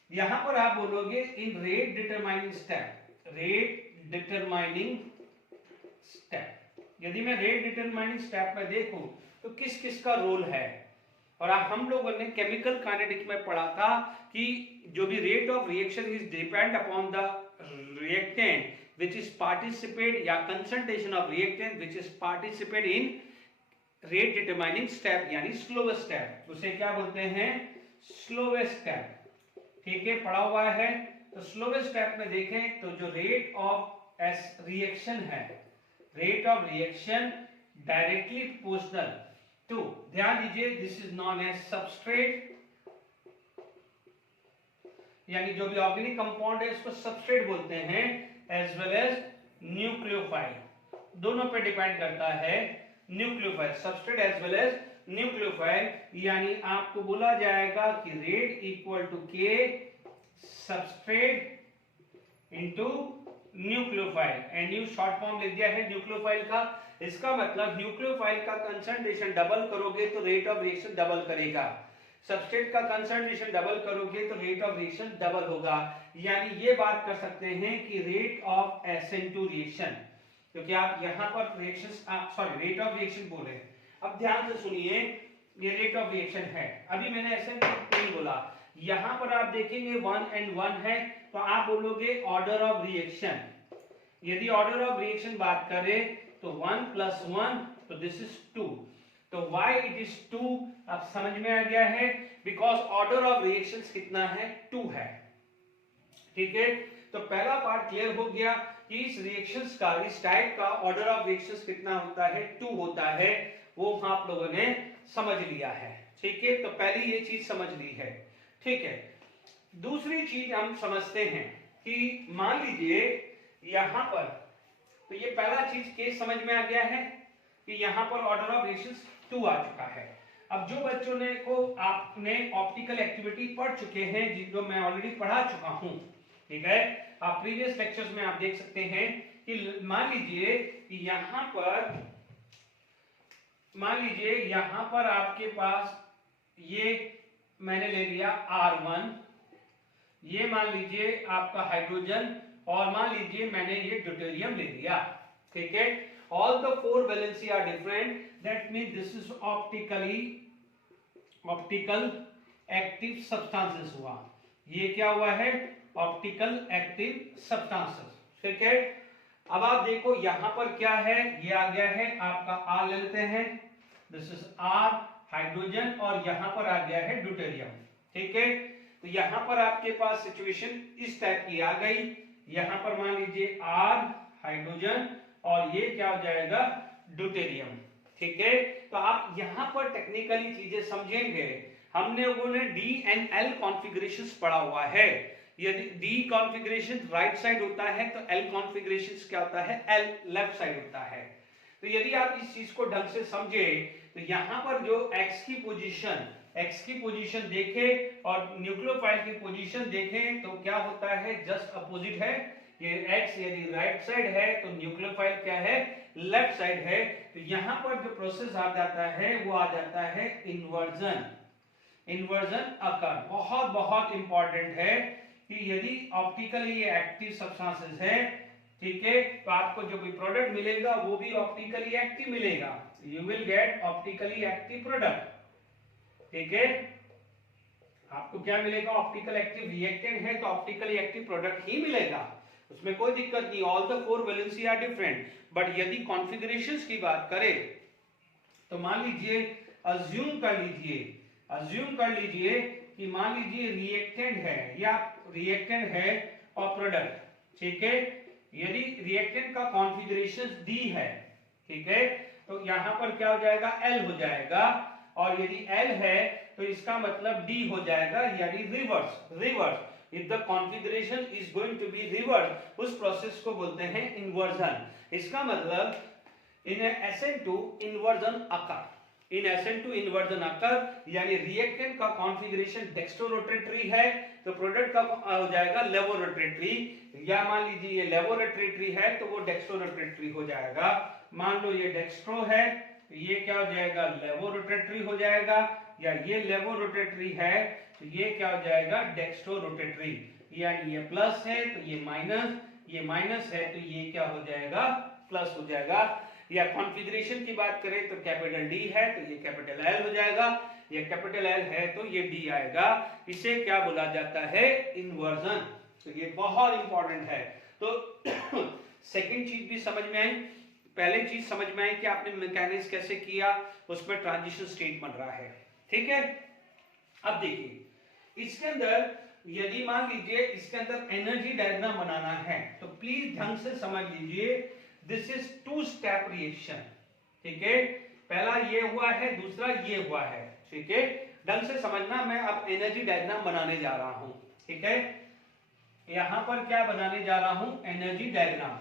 यहां पर आप बोलोगे in rate determining step, rate determining step, यदि मैं रेट डिटरमाइनिंग स्टेप में देखूं तो किस किस का रोल है। और हम लोगों ने केमिकल काइनेटिक्स में पढ़ा था कि जो भी rate of reaction is depend upon the reactant which is participate या concentration of reactant which is participate in rate determining step यानी slowest step, उसे क्या बोलते हैं, slowest step, ठीक है, पढ़ा हुआ है। तो slowest step में देखें तो जो rate of reaction है, rate of reaction directly proportional to, ध्यान दीजिए, this is known as substrate, यानी जो भी ऑर्गेनिक कंपाउंड है इसको सबस्ट्रेट बोलते हैं, एज वेल एज न्यूक्लियोफाइल, दोनों पे डिपेंड करता है nucleophile, substrate as well as nucleophile. यानी आपको बोला जाएगा कि rate equal to K substrate into nucleophile, NU short form लिख दिया है न्यूक्लियोफाइल का। इसका मतलब न्यूक्लियोफाइल का कंसंट्रेशन डबल करोगे तो रेट ऑफ रिएक्शन डबल करेगा, सबस्ट्रेट का कंसंट्रेशन डबल करोगे तो रेट ऑफ रिएक्शन डबल होगा। यानी ये बात कर सकते हैं कि रेट ऑफ SN2 रिएक्शन, क्योंकि आप यहां पर रिएक्शन रेट ऑफ रिएक्शन बोल रहे हैं। अब ध्यान से सुनिए, ये रेट ऑफ रिएक्शन है, अभी मैंने SN2 नहीं बोला। यहां पर आप देखेंगे 1 and 1 है तो आप बोलोगे ऑर्डर ऑफ रिएक्शन। यदि ऑर्डर ऑफ रिएक्शन बात करें तो 1 + 1 तो दिस इज 2। तो why it is 2 अब समझ में आ गया है, बिकॉज ऑर्डर ऑफ रिएक्शंस कितना है, 2 है, ठीक है। तो पहला पार्ट क्लियर हो गया कि इस रिएक्शंस का, इस टाइप का ऑर्डर ऑफ रिएक्शंस कितना होता है, 2 होता है, वो आप लोगों ने समझ लिया है, ठीक है। तो पहली ये चीज समझ ली है, ठीक है। दूसरी चीज हम समझते हैं कि मान लीजिए यहां पर, तो ये पहला चीज केस समझ में आ गया है कि यहां पर ऑर्डर ऑफ रिएक्शंस 2 आ चुका है। अब जो बच्चों ने को आपने ऑप्टिकल एक्टिविटी पढ़ चुके हैं, जिनको मैं ऑलरेडी पढ़ा चुका हूं, ठीक है, आप प्रीवियस लेक्चर्स में आप देख सकते हैं कि मान लीजिए कि यहां पर आपके पास ये मैंने ले लिया R1, ये मान लीजिए आपका हाइड्रोजन, और मान लीजिए मैंने ये ड्यूटेरियम ले लिया, ठीक है। All the 4 valency are different, that means this is optical active substances हुआ, ये क्या हुआ है, ऑप्टिकल एक्टिव सब्सटेंसेस, ठीक है। अब आप देखो यहां पर क्या है, ये आ गया है आपका R लेते हैं, दिस इज R हाइड्रोजन, और यहां पर आ गया है ड्यूटेरियम, ठीक है। तो यहां पर आपके पास सिचुएशन इस टाइप की आ गई, यहां पर मान लीजिए R हाइड्रोजन और ये क्या हो जाएगा, ड्यूटेरियम, ठीक है। तो आप यहां पर टेक्निकली चीजें समझेंगे, हमने लोगों ने D and L कॉन्फ़िगरेशंस पढ़ा हुआ है। यदि D कॉन्फ़िगरेशन राइट साइड होता है तो L कॉन्फ़िगरेशंस क्या होता है, L लेफ्ट साइड होता है। तो यदि आप इस चीज को ढंग से समझे तो यहां पर जो X की पोजीशन देखें और न्यूक्लियोफाइल की पोजीशन देखें तो क्या होता है, जस्ट अपोजिट है। ये X यदि राइट साइड है तो न्यूक्लियोफाइल क्या है, लेफ्ट साइड है। तो यहां पर जो प्रोसेस आ जाता है वो आ जाता है इन्वर्जन अकर। बहुत बहुत इंपॉर्टेंट है कि यदि ऑप्टिकली ये एक्टिव सब्सटेंसेस है, ठीक है, तो आपको जो भी प्रोडक्ट मिलेगा वो भी ऑप्टिकली एक्टिव मिलेगा, you will get optically active product, ठीक है। आपको क्या मिलेगा, ऑप्टिकल एक्टिव रिएक्टेंट है तो ऑप्टिकली एक्टिव प्रोडक्ट ही मिलेगा, उसमें कोई दिक्कत नहीं। All the 4 valency are different, but यदि कॉन्फ़िगरेशंस की बात करें तो मान लीजिए, अज्यूम कर लीजिए कि मान लीजिए रिएक्टेंट है, या रिएक्टेंट है और प्रोडक्ट, ठीक है। यदि रिएक्टेंट का कॉन्फ़िगरेशन D है, ठीक है, तो यहां पर क्या हो जाएगा, L हो जाएगा, और यदि L है तो इसका मतलब D हो जाएगा, यानी reverse. If the configuration is going to be reverse, उस प्रोसेस को बोलते हैं इन्वर्जन। इसका मतलब इन SN2 इन्वर्जन अकर, इन SN2 इन्वर्जन अकर, यानी रिएक्टेंट का कॉन्फ़िगरेशन डेक्स्ट्रोरोटेटरी है तो प्रोडक्ट का हो जाएगा लेवोरोटेटरी, या मान लीजिए ये लेवोरोटेटरी है तो वो डेक्स्ट्रोरोटेटरी हो जाएगा। मान लो ये डेक्स्ट्रो है तो ये क्या हो जाएगा, लेवोरोटेटरी हो जाएगा, या ये लेवोरोटेटरी है तो ये क्या हो जाएगा, डेक्स्ट्रोरोटेटरी। यानी ये प्लस है तो ये माइनस, ये माइनस है तो ये क्या हो जाएगा, प्लस हो जाएगा। या कॉन्फ़िगरेशन की बात करें तो कैपिटल डी है तो ये कैपिटल एल हो जाएगा, या कैपिटल एल है तो ये डी आएगा। इसे क्या बोला जाता है, इन्वर्जन। तो ये बहुत इंपॉर्टेंट है। तो सेकंड चीज भी समझ में आई, पहले चीज समझ में आई कि आपने मैकेनिक्स कैसे किया, उसमें ट्रांजिशन स्टेट बन रहा है, ठीक है। अब देखिए इसके अंदर यदि मान लीजिए इसके अंदर एनर्जी डायग्राम बनाना है तो प्लीज ढंग से समझ लीजिए, this is two step reaction, ठीक है। पहला ये हुआ है, दूसरा ये हुआ है, ठीक है। ढंग से समझना, मैं अब एनर्जी डायग्राम बनाने जा रहा हूं, ठीक है। यहां पर क्या बनाने जा रहा हूं, एनर्जी डायग्राम।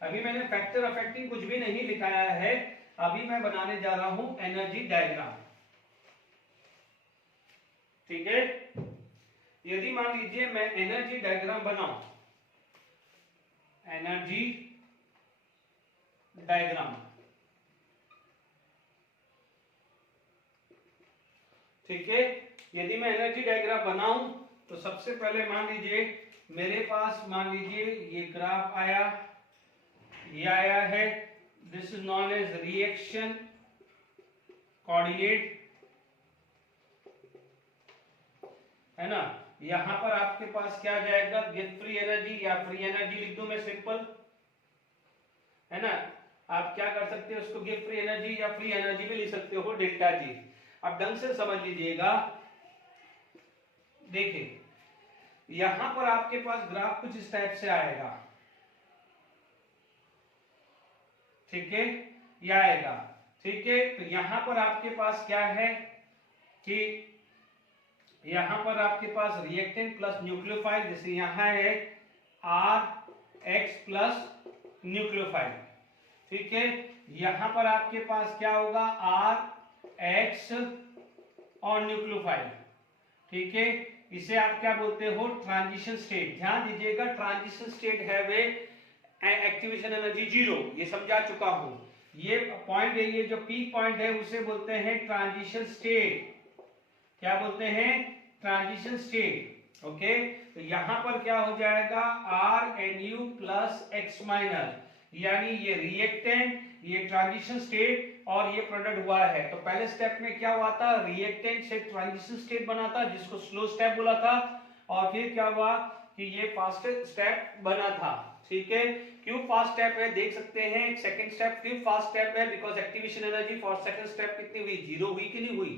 अभी मैंने फैक्टर अफेक्टिंग कुछ भी नहीं लिखाया है, अभी मैं बनाने जा रहा हूं एनर्जी डायग्राम, ठीक है। यदि मान लीजिए मैं एनर्जी डायग्राम बनाऊं, एनर्जी डायग्राम, ठीक है। यदि मैं एनर्जी डायग्राम बनाऊं तो सबसे पहले मान लीजिए मेरे पास, मान लीजिए ये ग्राफ आया, ये आया है, this is known as reaction coordinate, है ना। यहां पर आपके पास क्या जाएगा, गिव फ्री एनर्जी, या फ्री एनर्जी लिख दूं मैं सिंपल, है ना। आप क्या कर सकते हो, उसको गिव फ्री एनर्जी या फ्री एनर्जी भी लिख सकते हो, डेल्टा जी। अब ढंग से समझ लीजिएगा, देखिए यहां पर आपके पास ग्राफ कुछ इस टाइप से आएगा, ठीक है, यह आएगा, ठीक है। तो यहां पर आपके पास क्या है कि यहां पर आपके पास रिएक्टेंट प्लस न्यूक्लियोफाइल, जैसे यहां है RX प्लस न्यूक्लियोफाइल, ठीक है। यहां पर आपके पास क्या होगा, RX और न्यूक्लियोफाइल, ठीक है। इसे आप क्या बोलते हो, ट्रांजिशन स्टेट। ध्यान दीजिएगा, ट्रांजिशन स्टेट है वे एक्टिवेशन एनर्जी जीरो, ये समझा चुका हूं। ये पॉइंट है, ये जो पीक पॉइंट है उसे बोलते हैं ट्रांजिशन स्टेट। क्या बोलते हैं, ट्रांजिशन स्टेट, ओके। तो यहां पर क्या हो जाएगा, RNU प्लस X माइनस, यानी ये रिएक्टेंट, ये ट्रांजिशन स्टेट और ये प्रोडक्ट हुआ है। तो पहले स्टेप में क्या हुआ था, रिएक्टेंट से ट्रांजिशन स्टेट बना था जिसको स्लो स्टेप बोला था, और फिर क्या हुआ कि ये फास्ट स्टेप बना था, ठीक है। क्यों फास्ट स्टेप है, देख सकते हैं। सेकंड स्टेप क्यों फास्ट स्टेप है, because activation energy for second step कितनी हुई, जीरो हुई कि नहीं हुई,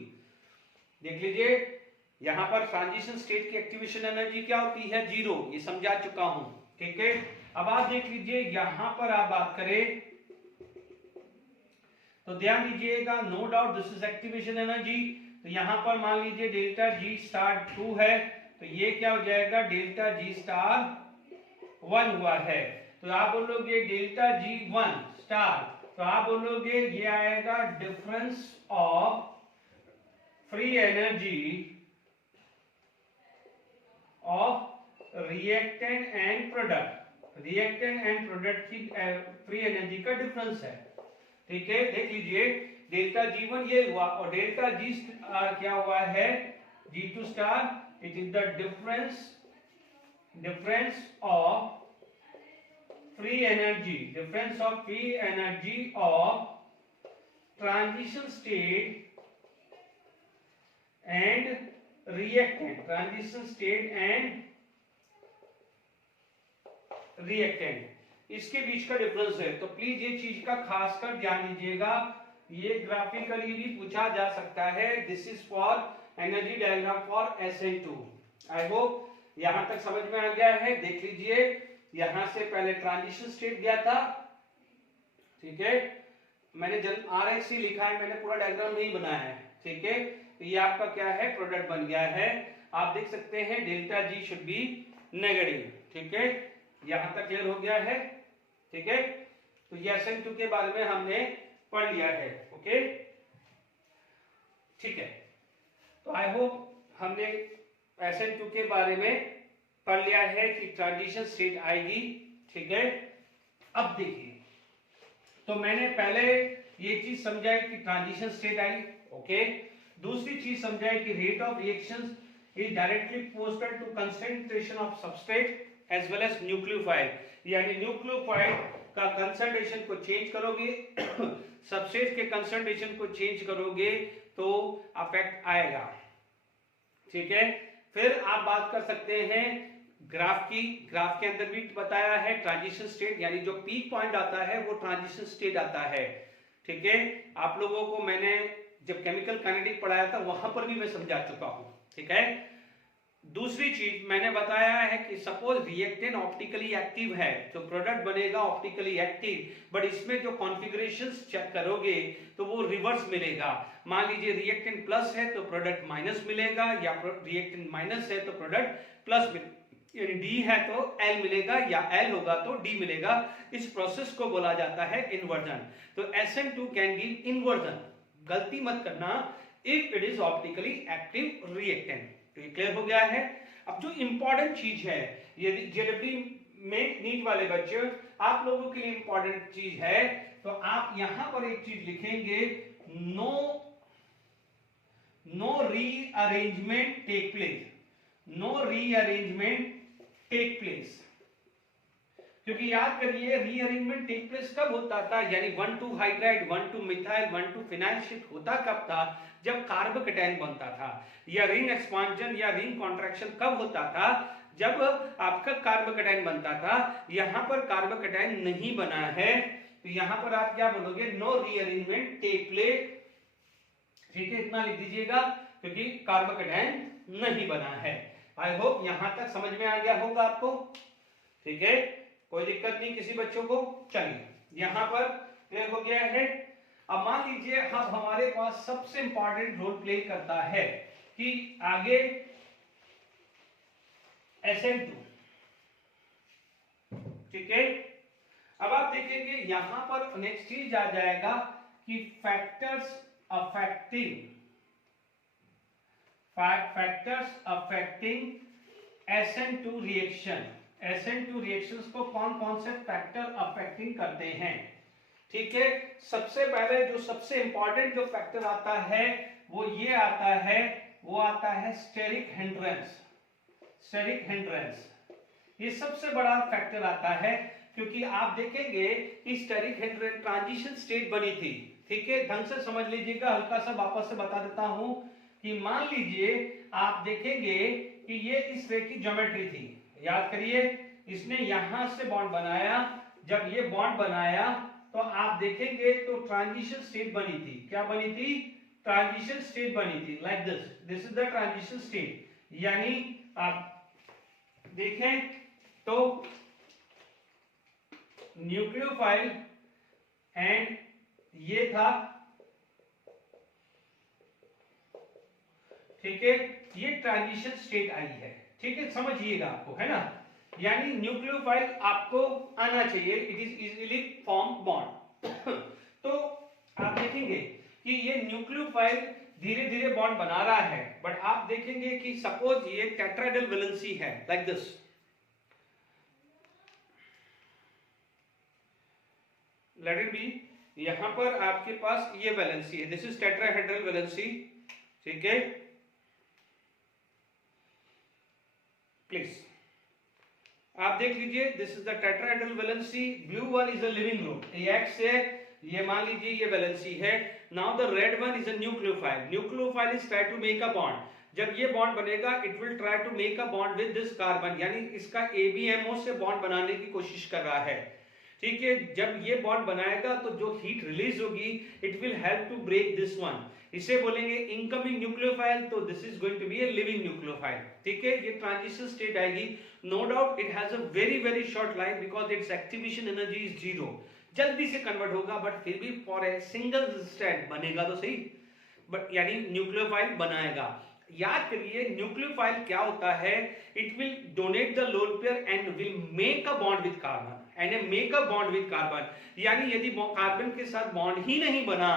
देख लीजिए। यहां पर ट्रांजिशन स्टेट की एक्टिवेशन एनर्जी क्या होती है, जीरो, ये समझा चुका हूं, ठीक है। अब आप देख लीजिए, यहां पर आप बात करें तो ध्यान दीजिएगा, no doubt this is activation energy. तो यहां पर मान लीजिए डेल्टा जी स्टार 2 है, तो ये क्या हो जाएगा, डेल्टा जी स्टार 1 हुआ है। तो आप बोलोगे डेल्टा जी 1 स्टार, तो आप बोलोगे ये आएगा difference of free energy of reactant and product, reactant and product की फ्री एनर्जी का डिफरेंस है, ठीक है। देख लीजिए, डेल्टा G1 ये हुआ, और डेल्टा G स्टार क्या हुआ है, G2 star, it is the difference of free energy, difference of free energy of transition state and reactant, transition state and reactant, इसके बीच का डिफरेंस है। तो प्लीज ये चीज का खासकर ध्यान दीजिएगा, ये ग्राफिकली भी पूछा जा सकता है। This is for energy diagram for SN2। I hope यहां तक समझ में आ गया है। देख लीजिए, यहां से पहले ट्रांजिशन स्टेट गया था, ठीक है। मैंने RX ही लिखा है, मैंने पूरा डायग्राम नहीं बनाया है, ठीक है। तो ये आपका क्या है, प्रोडक्ट बन गया है। आप देख सकते हैं delta G should be negative. ठीक है, यहां तक क्लियर हो गया है। ठीक है, तो ये SN2 के बारे में हमने पढ़ लिया है। ओके, ठीक है, तो आई होप हमने SN2 के बारे में पढ़ लिया है कि ट्रांजिशन स्टेट आएगी। ठीक है, अब देखिए, तो मैंने पहले ये चीज समझाई कि ट्रांजिशन स्टेट आई। ओके, दूसरी चीज समझाई कि rate of reactions is directly proportional to concentration of substrate as well as nucleophile, यानी न्यूक्लियोफाइल का कंसंट्रेशन को चेंज करोगे सबस्ट्रेट के कंसंट्रेशन को चेंज करोगे तो अफेक्ट आएगा। ठीक है, फिर आप बात कर सकते हैं ग्राफ की। ग्राफ के अंदर भी बताया है ट्रांजिशन स्टेट, यानी जो पीक पॉइंट आता है वो ट्रांजिशन स्टेट आता है। ठीक है, आप लोगों को मैंने जब केमिकल काइनेटिक पढ़ाया था वहां पर भी मैं समझा चुका हूं। ठीक है, दूसरी चीज मैंने बताया है कि सपोज रिएक्टेंट ऑप्टिकली एक्टिव है तो प्रोडक्ट बनेगा ऑप्टिकली एक्टिव, बट इसमें जो कॉन्फ़िगरेशंस चेक करोगे तो वो रिवर्स मिलेगा। मान लीजिए रिएक्टेंट प्लस है तो प्रोडक्ट माइनस मिलेगा, या रिएक्टेंट माइनस है तो प्रोडक्ट प्लस मिलेगा, यानी डी है तो एल मिलेगा या एल होगा तो डी मिलेगा। इस प्रोसेस को बोला जाता है इन्वर्जन। तो SN2 कैन गिव इन्वर्जन, गलती मत करना, if it is optically active reactant. तो ये क्लियर हो गया है। अब जो इंपॉर्टेंट चीज है, यदि जेडब्ल्यू में नीट वाले बच्चे, आप लोगों के लिए इंपॉर्टेंट चीज है, तो आप यहां पर एक चीज लिखेंगे, no rearrangement take place, no rearrangement take place. क्योंकि याद करिए रीअरेंजमेंट टेक प्लेस कब होता था, यानी 1,2 हाइड्राइड 1,2 मिथाइल 1,2 फिनाइल शिफ्ट होता कब था, जब कार्बोकेटायन बनता था। या रिंग एक्सपांशन या रिंग कॉन्ट्रैक्शन कब होता था, जब आपका कार्बोकेटायन बनता था। यहां पर कार्बोकेटायन नहीं बना है तो यहां पर आप क्या बोलोगे, नो रीअरेंजमेंट टेक प्लेस। ठीक है, इतना लिख दीजिएगा क्योंकि कार्बोकेटायन नहीं बना है। आई होप यहां तक समझ में आ गया होगा आपको। ठीक है, कोई दिक्कत नहीं किसी बच्चों को। चलिए यहां पर क्लियर हो गया है। अब मान लीजिए अब हमारे पास सबसे इंपॉर्टेंट रोल प्ले करता है कि आगे SN2। ठीक है, अब आप देखेंगे यहां पर नेक्स्ट चीज आ जाएगा कि factors affecting SN2 reaction. SN2 reactions को कौन कौन से फैक्टर अफेक्टिंग करते हैं। ठीक है, सबसे पहले जो सबसे इंपॉर्टेंट जो फैक्टर आता है वो ये आता है, वो आता है स्टेरिक हिंड्रेंस। स्टेरिक हिंड्रेंस ये सबसे बड़ा फैक्टर आता है, क्योंकि आप देखेंगे कि स्टेरिक हिंड्रेंस ट्रांजिशन स्टेट बनी थी। ठीक है, ढंग से समझ लीजिएगा, हल्का सा वापस से बता देता हूं कि मान लीजिए आप देखेंगे कि ये इस तरह की ज्योमेट्री थी। याद करिए, इसने यहां से बॉन्ड बनाया, जब ये बॉन्ड बनाया तो आप देखेंगे तो ट्रांजिशन स्टेट बनी थी। क्या बनी थी, ट्रांजिशन स्टेट बनी थी, like this is the transition state. यानी आप देखें तो न्यूक्लियोफाइल एंड ये था। ठीक है, ये ट्रांजिशन स्टेट आई है। ठीक है, समझिएगा आपको, है ना, यानी न्यूक्लियोफाइल आपको आना चाहिए, it is easily form bond. तो आप देखेंगे कि ये न्यूक्लियोफाइल धीरे धीरे बॉन्ड बना रहा है, बट आप देखेंगे कि सपोज ये टेट्राहेड्रल वैलेंसी है, like this. Let it be, यहां पर आपके पास ये वैलेंसी है, दिस इज टेट्राहेड्रल वैलेंसी। ठीक है, प्लीज आप देख लीजिए, this is the tetrahedral valency. Blue one is a leaving group, ये एक्स है, ये मान लीजिए ये वैलेंसी है। Now the red one is a nucleophile. Nucleophile is try to make a bond. जब ये बॉन्ड बनेगा it will try to make a bond with this carbon, यानी इसका ABMO से बॉन्ड बनाने की कोशिश कर रहा है। ठीक है, जब ये बॉन्ड बनाएगा तो जो हीट रिलीज होगी it will help to break this one, इसे बोलेंगे इनकमिंग न्यूक्लियोफाइल। तो this is going to be a living nucleophile. ठीक है, ये ट्रांजिशन स्टेट आएगी। No doubt it has a very short life because its activation energy is 0, जल्दी से convert होगा, बट फिर भी फॉर ए सिंगल स्टेट बनेगा तो सही, यानी न्यूक्लियोफाइल बनाएगा। याद करिए न्यूक्लियोफाइल क्या होता है, it will donate the lone pair and will make a bond with carbon and make a bond with carbon. यानी यदि कार्बन के साथ बॉन्ड ही नहीं बना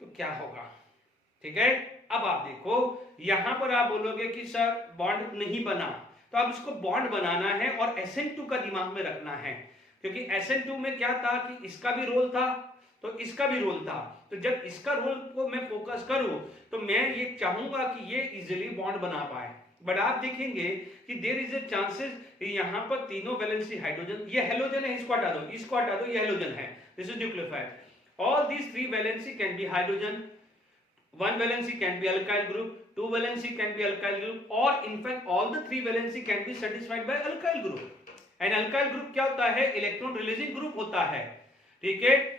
तो क्या होगा, ठीक है। अब आप देखो यहां पर आप बोलोगे कि सर बॉन्ड नहीं बना, तो अब इसको बॉन्ड बनाना है और SN2 का दिमाग में रखना है, क्योंकि SN2 में क्या था कि इसका भी रोल था तो इसका भी रोल था। तो जब इसका रोल को मैं फोकस करूं तो मैं ये चाहूंगा कि ये इजीली बॉन्ड बना पाए। बट आप देखेंगे कि देयर इज ए चांसेस यहां पर तीनों वैलेंसी हाइड्रोजन, ये हेलोजन है, इसको हटा दो, इसको हटा दो, ये हेलोजन है, this is nucleophile. All these three valency can be hydrogen, one valency can be alkyl group, two valency can be alkyl group, or in fact all the three valency can be satisfied by alkyl group। and alkyl group क्या होता है, electron releasing group होता है, ठीक है।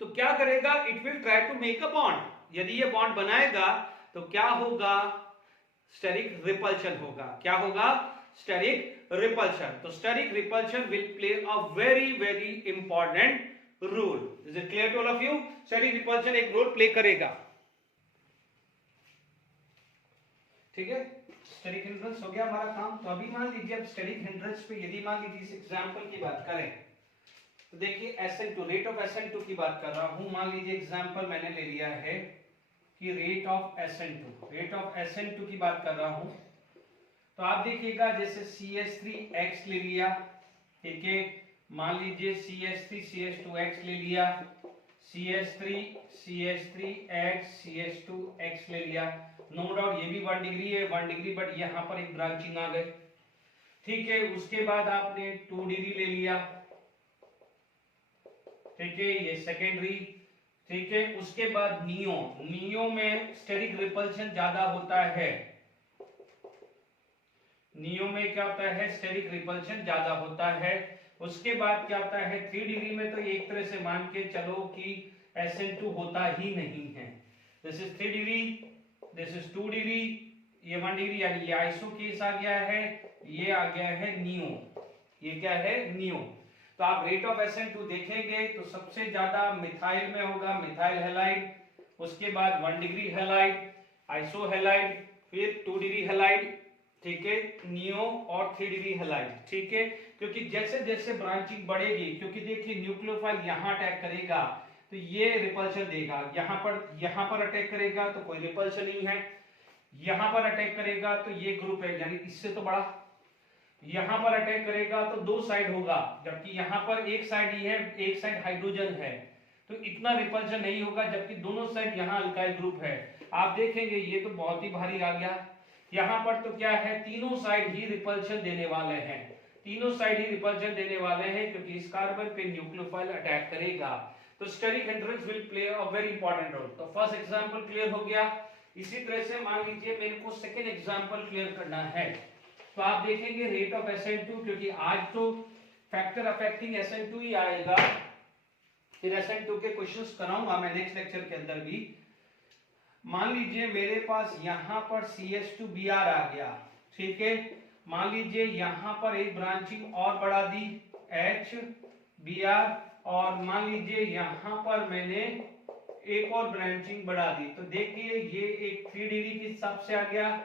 तो क्या करेगा, it will try to make a bond. यदि ये बॉन्ड बनाएगा तो क्या होगा, स्टेरिक रिपल्शन होगा। क्या होगा, स्टेरिक रिपल्शन। तो steric repulsion will play a very very important role. Is it clear to all of you? Steric repulsion एक रोल प्ले करेगा, ठीक है। स्टेरिक हिंड्रेंस हो गया हमारा काम। तो अभी मान लीजिए अब स्टेरिक हिंड्रेंस पे यदि मान लीजिए इस एग्जांपल की बात करें तो देखिए SN2, रेट ऑफ SN2 की बात कर रहा हूं। मान लीजिए एग्जांपल मैंने ले लिया है कि rate of SN2, rate of SN2 की बात कर रहा हूं। तो आप देखिएगा जैसे CH3X ले लिया, ठीक है। मान लीजिए CH3CH2X ले लिया, CH3CH3X CH2X ले लिया। नो डाउट ये भी 1 डिग्री है, 1 डिग्री, बट यहां पर एक ब्रांचिंग आ गई, ठीक है। उसके बाद आपने 2 डिग्री ले लिया, ठीक है, ये सेकेंडरी, ठीक है। उसके बाद नियो, नियो में स्टेरिक रिपल्शन ज्यादा होता है, नियो में क्या होता है, स्टेरिक रिपल्शन ज्यादा होता है। उसके बाद क्या होता है, 3 डिग्री में तो एक तरह से मान के चलो कि SN2 होता ही नहीं है। This is 3 degree, this is 2 degree, ये 1 डिग्री, यानी ये आइसो केस आ गया है, ये आ गया है नियो, ये क्या है, नियो। तो आप रेट ऑफ SN2 देखेंगे तो सबसे ज्यादा मिथाइल में होगा, मिथाइल हैलाइड, उसके बाद 1 डिग्री हैलाइड, आइसो हैलाइड, फिर 2 डिग्री हैलाइड, ठीक है, नियो और 3 डिग्री हैलाइड, ठीक है। क्योंकि जैसे जैसे ब्रांचिंग बढ़ेगी, क्योंकि देखिए न्यूक्लियोफाइल यहां अटैक करेगा तो ये रिपल्शन देगा, यहां पर अटैक करेगा तो कोई रिपल्शन नहीं है, यहां पर अटैक करेगा तो ये ग्रुप है यानी इससे तो बड़ा, यहां पर अटैक करेगा तो 2 साइड होगा, जबकि यहां पर एक साइड ही है, एक साइड हाइड्रोजन है, तो इतना रिपल्शन नहीं होगा, जबकि दोनों साइड यहां अल्काइल ग्रुप है। आप देखेंगे ये तो बहुत ही भारी आ गया। यहां पर तो क्या है, तीनों साइड ही रिपल्शन देने वाले हैं, तीनों साइड ही रिपल्शन देने वाले हैं, क्योंकि इस कार्बन पे न्यूक्लियोफाइल अटैक करेगा। तो steric hindrance will play a very important role. तो फर्स्ट एग्जांपल क्लियर हो गया। इसी तरह से मान लीजिए मेरे को सेकंड एग्जांपल क्लियर करना है। तो आप देखेंगे रेट ऑफ SN2, क्योंकि आज तो फैक्टर अफेक्टिंग SN2 ही आएगा, फिर SN2 के क्वेश्चंस कराऊंगा मैं नेक्स्ट लेक्चर के अंदर भी। मान लीजिए मेरे पास यहां पर CH2Br आ गया, ठीक है। मान लीजिए यहां पर एक ब्रांचिंग और बढ़ा दी HBr, और मान लीजिए यहां पर मैंने एक और ब्रांचिंग बढ़ा दी। तो देखिए ये एक 3 डिग्री के हिसाब से आ गया,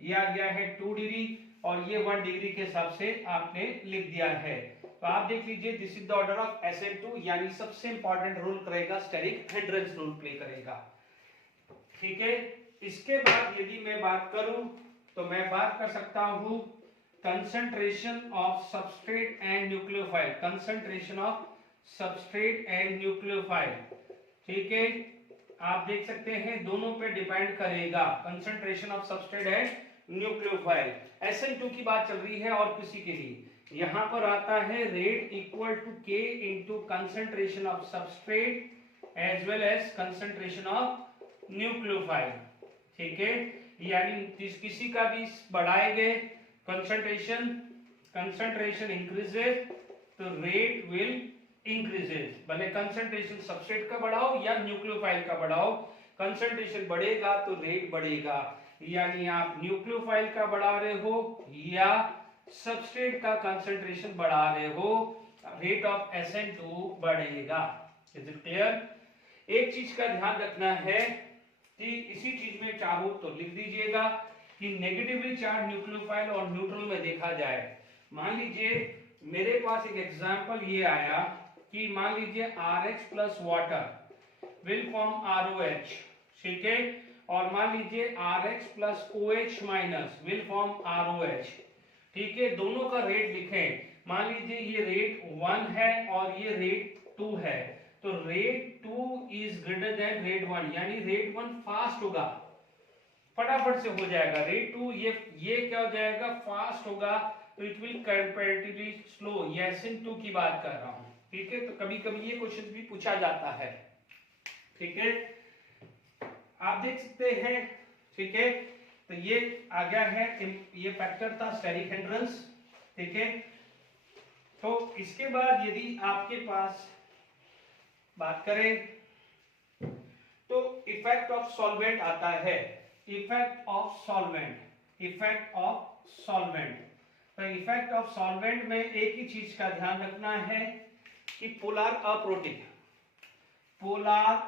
ये आ गया है 2 डिग्री, और ये 1 डिग्री के हिसाब से आपने लिख दिया है। तो आप देख लीजिए this is the order of SN2, यानी सबसे इंपॉर्टेंट रोल करेगा, स्टेरिक हिंड्रेंस रोल प्ले करेगा, ठीक है। इसके बाद यदि मैं बात करूं तो मैं बात कर सकता हूं concentration of substrate and nucleophile, concentration of substrate and nucleophile, ठीक है। आप देख सकते हैं दोनों पे डिपेंड करेगा, concentration of substrate and nucleophile. SN2 की बात चल रही है और किसी के लिए यहां पर आता है rate equal to K into concentration of substrate as well as concentration of nucleophile, ठीक है। यानी किसी का भी बढ़ाएंगे कंसंट्रेशन इंक्रीजेस तो रेट विल इंक्रीजेस, भले कंसंट्रेशन सबस्ट्रेट का बढ़ाओ या न्यूक्लियोफाइल का बढ़ाओ, कंसंट्रेशन बढ़ेगा तो रेट बढ़ेगा। यानी आप न्यूक्लियोफाइल का बढ़ा रहे हो या सबस्ट्रेट का कंसंट्रेशन बढ़ा रहे हो, रेट ऑफ SN2 बढ़ेगा। Is it clear? एक चीज का ध्यान रखना है इसी चीज में चाहो तो लिख दीजिएगा कि नेगेटिवली चार्ज न्यूक्लियोफाइल और न्यूट्रल में देखा जाए। मान लीजिए मेरे पास एक एग्जांपल ये आया कि मान लीजिए RH plus water will form ROH, ठीक है, और मान लीजिए RH plus OH minus will form ROH, ठीक है। दोनों का रेट लिखें। मान लीजिए ये रेट 1 है और ये रेट 2 है, तो rate 2 is greater than rate 1, यानी रेट 1 फास्ट होगा, फटाफट से हो जाएगा। रेट 2 ये क्या हो जाएगा, फास्ट होगा, तो इट विल कंपैरेटिवली स्लो। ये SN2 की बात कर रहा हूं, ठीक है। तो कभी कभी ये क्वेश्चन भी पूछा जाता है, ठीक है, आप देख सकते हैं, ठीक है। तो ये आ गया है, ये फैक्टर था स्टेरिक हिंड्रेंस, ठीक है। तो इसके बाद यदि आपके पास बात करें तो इफेक्ट ऑफ सॉल्वेंट आता है। Effect of solvent, effect of solvent. तो इफेक्ट ऑफ सॉल्वेंट में एक ही चीज का ध्यान रखना है कि polar aprotic, polar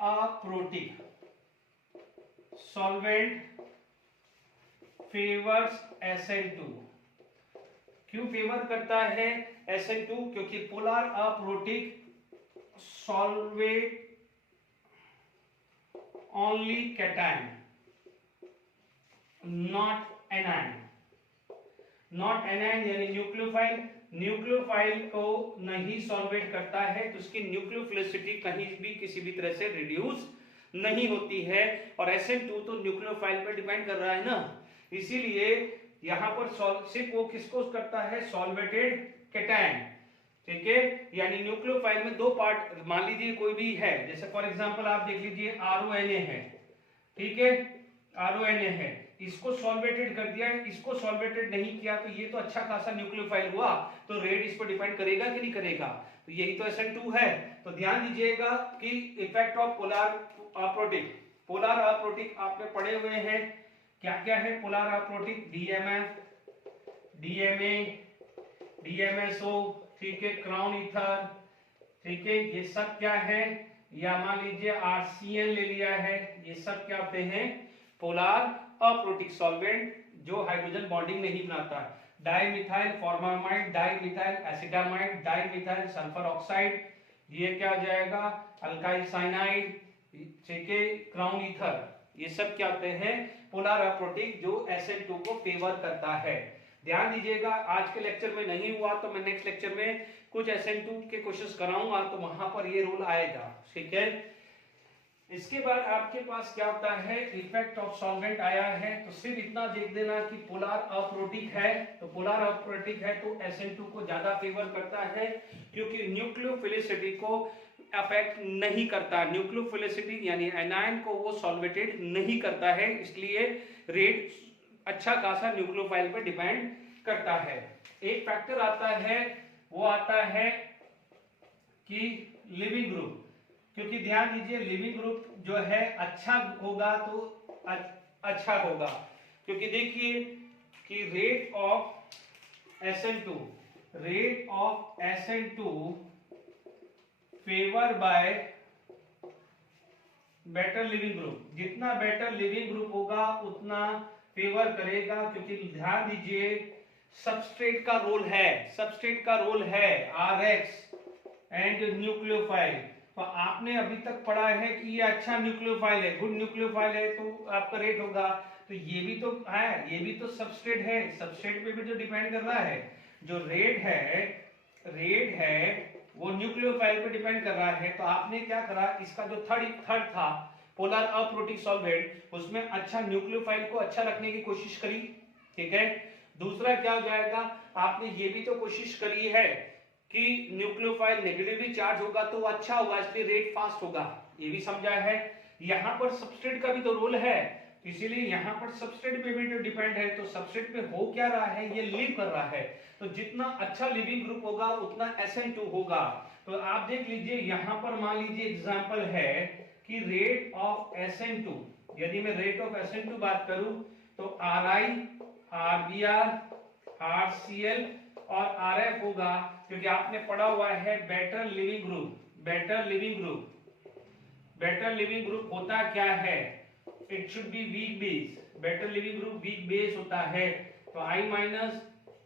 aprotic solvent favours SN2। क्यों फेवर करता है SN2? क्योंकि polar aprotic solvate only cation, not anion. Not anion यानी न्यूक्लियोफाइल, न्यूक्लियोफाइल को नहीं सॉल्वेट करता है, तो उसकी न्यूक्लियोफिलिसिटी कहीं भी किसी भी तरह से रिड्यूस नहीं होती है। और SN2 तो न्यूक्लियोफाइल पर डिपेंड कर रहा है ना, इसीलिए यहां पर सिर्फ वो किसको करता है, सॉल्वेटेड कैटायन, ठीक है। यानी न्यूक्लियोफाइल में दो पार्ट, मान लीजिए कोई भी है, जैसे फॉर एग्जांपल आप देख लीजिए RONA है, ठीक है, RONA है, इसको सॉल्वेटेड कर दिया, इसको सॉल्वेटेड नहीं किया, तो ये तो अच्छा खासा न्यूक्लियोफाइल हुआ, तो रेट इस पर डिपेंड करेगा कि नहीं करेगा, तो यही तो SN2 है। तो ध्यान दीजिएगा कि effect of polar aprotic, polar aprotic आपने पढ़े हुए हैं, क्या क्या है polar aprotic, DMF, DMA, DMSO, ठीक है, क्राउन ईथर, ठीक है, ये सब क्या है, या मान लीजिए RCN ले लिया है, ये सब क्या होते हैं, पोलर अप्रोटिक सॉल्वेंट जो हाइड्रोजन बॉन्डिंग नहीं बनाता। Dimethyl formamide, dimethyl acetamide, dimethyl sulphur oxide, ये क्या हो जाएगा, अल्काइल साइनाइड, ठीक है, क्राउन ईथर, ये सब क्या होते हैं, पोलर अप्रोटिक जो SN2 को फेवर करता है। ध्यान दीजिएगा, आज के लेक्चर में नहीं हुआ तो मैं नेक्स्ट लेक्चर में कुछ SN2 के क्वेश्चंस कराऊंगा, तो वहां पर ये रूल आएगा, ठीक है। इसके बाद आपके पास क्या होता है, इफेक्ट ऑफ सॉल्वेंट आया है, तो सिर्फ इतना देख देना कि पोलर अप्रोटिक है, तो पोलर अप्रोटिक है तो SN2 को ज्यादा फेवर करता है, क्योंकि न्यूक्लियोफिलिसिटी को अफेक्ट नहीं करता, न्यूक्लियोफिलिसिटी यानी एनायन को वो सॉल्वेटेड नहीं करता है, इसलिए रेट अच्छा खासा न्यूक्लियोफाइल पर डिपेंड करता है। एक फैक्टर आता है, वो आता है कि लिविंग ग्रुप, क्योंकि ध्यान दीजिए लिविंग ग्रुप जो है अच्छा होगा तो अच्छा होगा, क्योंकि देखिए कि rate of SN2, rate of SN2 favour bye better leaving group, जितना बेटर लिविंग ग्रुप होगा उतना फेवर करेगा, क्योंकि ध्यान दीजिए सबस्ट्रेट का रोल है, सबस्ट्रेट का रोल है RX एंड न्यूक्लियोफाइल। तो आपने अभी तक पढ़ा है कि ये अच्छा न्यूक्लियोफाइल है, गुड न्यूक्लियोफाइल है, तो आपका रेट होगा, तो ये भी तो है, ये भी तो सबस्ट्रेट है, सबस्ट्रेट पे भी तो डिपेंड कर रहा है, जो रेट है वो न्यूक्लियोफाइल पे डिपेंड कर रहा है। तो आपने क्या करा, इसका जो थर्ड था पोलर अप्रोटिक सॉल्वेंट, उसमें अच्छा न्यूक्लियोफाइल को अच्छा रखने की कोशिश करी, ठीक है। दूसरा क्या हो जाएगा, आपने ये भी तो कोशिश करी है कि न्यूक्लियोफाइल नेगेटिवली चार्ज होगा तो अच्छा होगा, इसलिए रेट फास्ट होगा, ये भी समझा है। यहाँ पर सबस्ट्रेट का भी तो रोल है, इसीलिए यहाँ पर सबस्ट्रेट पे भी तो डिपेंड है, तो सबस्ट्रेट पे हो क्या रहा है, ये लिव कर रहा है, तो जितना अच्छा लिविंग ग्रुप होगा उतना SN2 होगा। तो आप देख लीजिए यहाँ पर मान लीजिए एग्जांपल है कि रेट ऑफ SN2, यदि मैं रेट ऑफ SN2 बात करूं तो RI, RBr, RCl और RF होगा, क्योंकि आपने पढ़ा हुआ है better leaving group, better leaving group, better leaving group होता क्या है, it should be weak base, better leaving group weak base होता है, तो I minus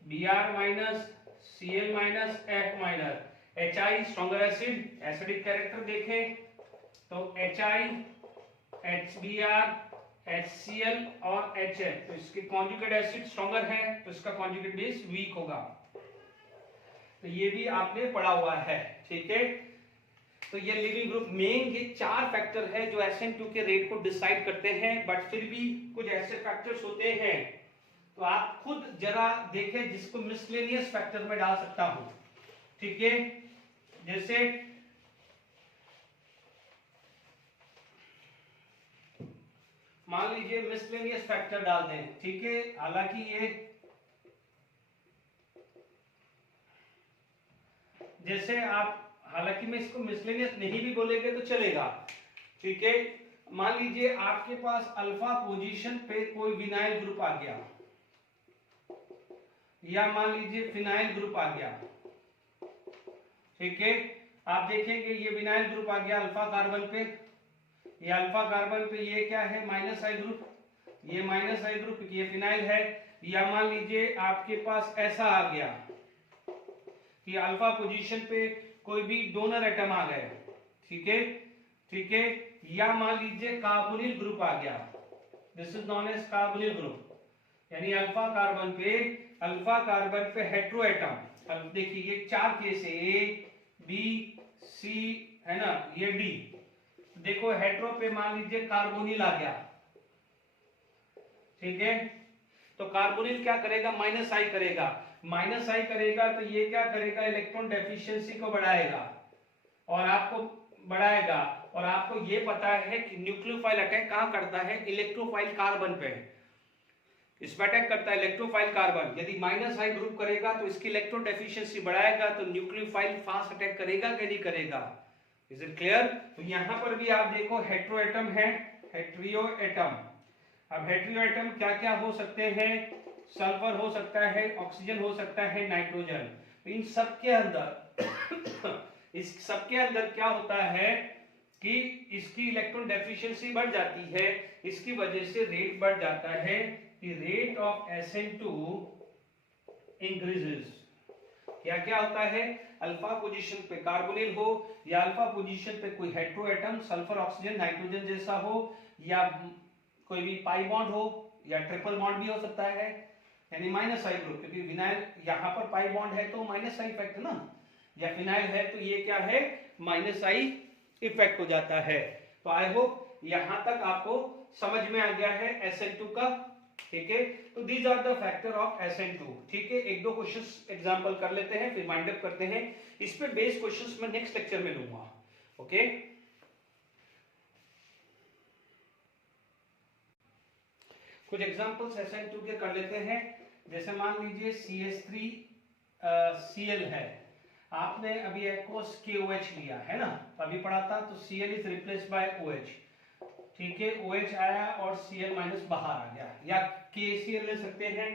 Br minus Cl minus F minus HI stronger acid, acidic character देखें तो HI HBr HCl और HF, तो इसके कॉन्जुगेट एसिड स्ट्रॉन्गर है तो इसका कॉन्जुगेट बेस वीक होगा, तो ये भी आपने पढ़ा हुआ है, ठीक है। तो ये लिविंग ग्रुप मेन ये 4 फैक्टर है जो SN2 के रेट को डिसाइड करते हैं, बट फिर भी कुछ ऐसे फैक्टर्स होते हैं तो आप खुद जरा देखें जिसको मिसलेनियस फैक्टर में डाल सकता हूं, ठीक है। जैसे मान लीजिए मिसलेनियस फैक्टर डाल दें, ठीक है, हालांकि ये जैसे आप, हालांकि मैं इसको मिसलेनियस नहीं भी बोलेंगे तो चलेगा, ठीक है। मान लीजिए आपके पास अल्फा पोजीशन पे कोई विनाइल ग्रुप आ गया, या मान लीजिए फिनाइल ग्रुप आ गया, ठीक है। आप देखेंगे ये विनाइल ग्रुप आ गया अल्फा कार्बन पे, ये अल्फा कार्बन पे ये क्या है माइनस आई ग्रुप, ये माइनस आई ग्रुप, ये फिनाइल है। या मान लीजिए आपके पास ऐसा आ गया कि अल्फा पोजीशन पे कोई भी डोनर एटम आ गए, ठीक है, ठीक है। या मान लीजिए कार्बोनिल ग्रुप आ गया, this is known as carbonyl group, यानी अल्फा कार्बन पे हेट्रो एटम। अब देखिए ये 4 केस है, ए बी सी है ना, ये डी, देखो हेट्रो पे मान लीजिए कार्बोनिल आ गया, ठीक है, तो कार्बोनिल क्या करेगा माइनस आई करेगा, माइनस आई करेगा तो ये क्या करेगा इलेक्ट्रॉन डेफिशिएंसी को बढ़ाएगा और आपको ये पता है कि न्यूक्लियोफाइल अटैक कहां करता है, इलेक्ट्रोफाइल कार्बन पे, इस पर अटैक करता है इलेक्ट्रोफाइल कार्बन। यदि माइनस आई ग्रुप करेगा तो इसकी इलेक्ट्रॉन डेफिशिएंसी बढ़ाएगा, तो न्यूक्लियोफाइल फास्ट अटैक करेगा कि नहीं करेगा, इज इट क्लियर। तो यहां पर भी आप देखो हेट्रो एटम है, हेट्रियो एटम। अब हेट्रियो एटम क्या क्या हो सकते हैं, सल्फर हो सकता है, ऑक्सीजन हो सकता है, नाइट्रोजन। तो इन सब के अंदर इस सब के अंदर क्या होता है कि इसकी इलेक्ट्रॉन डेफिशिएंसी बढ़ जाती है, इसकी वजह से रेट बढ़ जाता है, कि रेट ऑफ SN2 इंक्रीजेस। क्या क्या होता है, अल्फा पोजीशन पे कार्बोनिल हो, या अल्फा पोजीशन पे कोई hetero atom sulphur oxygen nitrogen जैसा हो, या कोई भी पाई बॉन्ड हो, या ट्रिपल बॉन्ड भी हो सकता है, यानी माइनस आई ग्रुप, क्योंकि विनाइल यहाँ पर पाई बॉन्ड है तो माइनस आई इफेक्ट ना, या फिनाइल है तो ये क्या है माइनस आई इफेक्ट हो जाता है। तो आई होप यहां तक आपको समझ में आ गया है SN2 का, ठीक है। तो these are the factor of SN2, ठीक है। एक दो क्वेश्चंस एग्जांपल कर लेते हैं फिर वाइंड अप करते हैं, इस पे बेस क्वेश्चंस मैं नेक्स्ट लेक्चर में लूंगा, ओके। कुछ एग्जांपल्स SN2 के कर लेते हैं। जैसे मान लीजिए CH3Cl है, आपने अभी एक्वस KOH लिया है ना, अभी पढ़ा था, तो Cl is replaced by OH, ठीक है, OH आया और Cl माइनस बाहर आ गया, या KCl ले सकते हैं,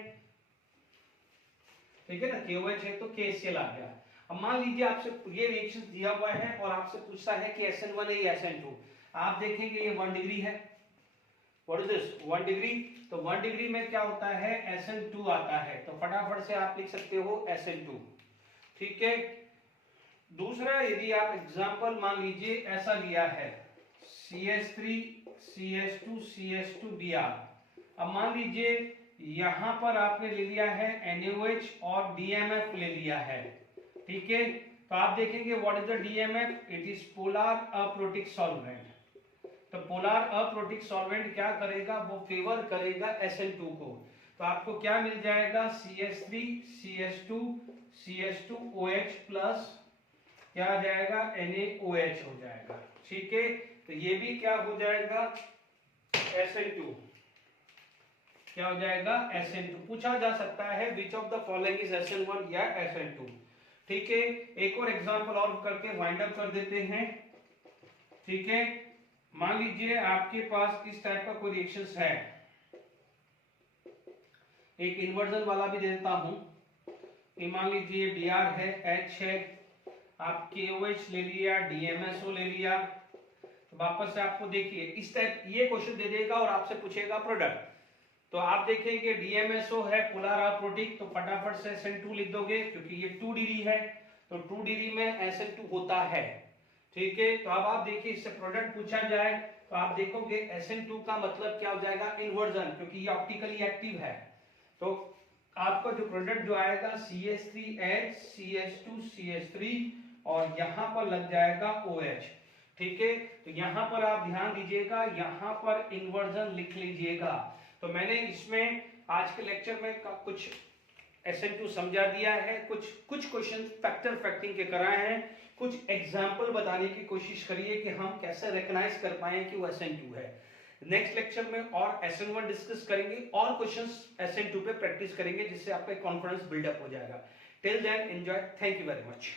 ठीक है ना, KOH है तो KCl आ गया। अब मान लीजिए आपसे ये रिएक्शन दिया हुआ है और आपसे पूछता है कि SN1 है या SN2, आप देखेंगे ये 1 डिग्री है, व्हाट इज दिस 1 डिग्री, तो 1 डिग्री में क्या होता है SN2 आता है, तो फटाफट से आप लिख सकते हो SN2, ठीक है। दूसरा, यदि आप एग्जांपल मान लीजिए ऐसा लिया है CH3 CH2 CH2Br, अब मान लीजिए यहां पर आपने ले लिया है NaOH और DMF ले लिया है, ठीक है। तो आप देखेंगे what is the DMF, it is polar aprotic solvent. तो पोलर अप्रोटिक सॉल्वेंट क्या करेगा, वो फेवर करेगा SN2 को, तो आपको क्या मिल जाएगा CH3 CH2 CH2OH प्लस क्या आ जाएगा NaOH हो जाएगा, ठीक है। तो ये भी क्या हो जाएगा SN2, क्या हो जाएगा SN2। पूछा जा सकता है which of the following is SN1 या SN2, ठीक है। एक और एग्जांपल और करके वाइंड अप कर देते हैं, ठीक है। मान लीजिए आपके पास इस टाइप का कोई रिएक्शंस है, एक इन्वर्जन वाला भी दे देता हूं, मान लीजिए Br है, H है, आप KOH ले लिया, DMSO ले लिया, तो वापस से आपको देखिए इस टाइप ये क्वेश्चन दे देगा और आपसे पूछेगा प्रोडक्ट, तो आप देखेंगे DMSO है पोलर अप्रोटिक, तो फटाफट से SN2 लिख दोगे क्योंकि ये 2 डिग्री है, तो 2 डिग्री में SN2 होता है, ठीक है। तो अब आप देखिए इससे प्रोडक्ट पूछा जाए तो आप देखोगे SN2 का मतलब क्या हो जाएगा, इन्वर्जन, क्योंकि ये ऑप्टिकली एक्टिव है। तो आपका जो प्रोडक्ट जो आएगा CH3H CH2 CH3 और यहाँ पर लग जाएगा OH, ठीक है। तो यहाँ पर आप ध्यान दीजिएगा, यहाँ पर इन्वर्जन लिख लीजिएगा। तो मैंने इसमें आज के लेक्चर में कुछ SN2 समझा दिया है, कुछ क्वेश्चन फैक्टर फैक्टिंग के कराए हैं, कुछ एग्जाम्पल बताने की कोशिश करिए कि हम कैसे रिकॉग्नाइज कर पाए कि वो SN2 है। नेक्स्ट लेक्चर में और SN1 डिस्कस करेंगे और क्वेश्चंस SN2 पे प्रैक्टिस करेंगे, जिससे आपका कॉन्फिडेंस बिल्डअप हो जाएगा। Till then enjoy, thank you very much.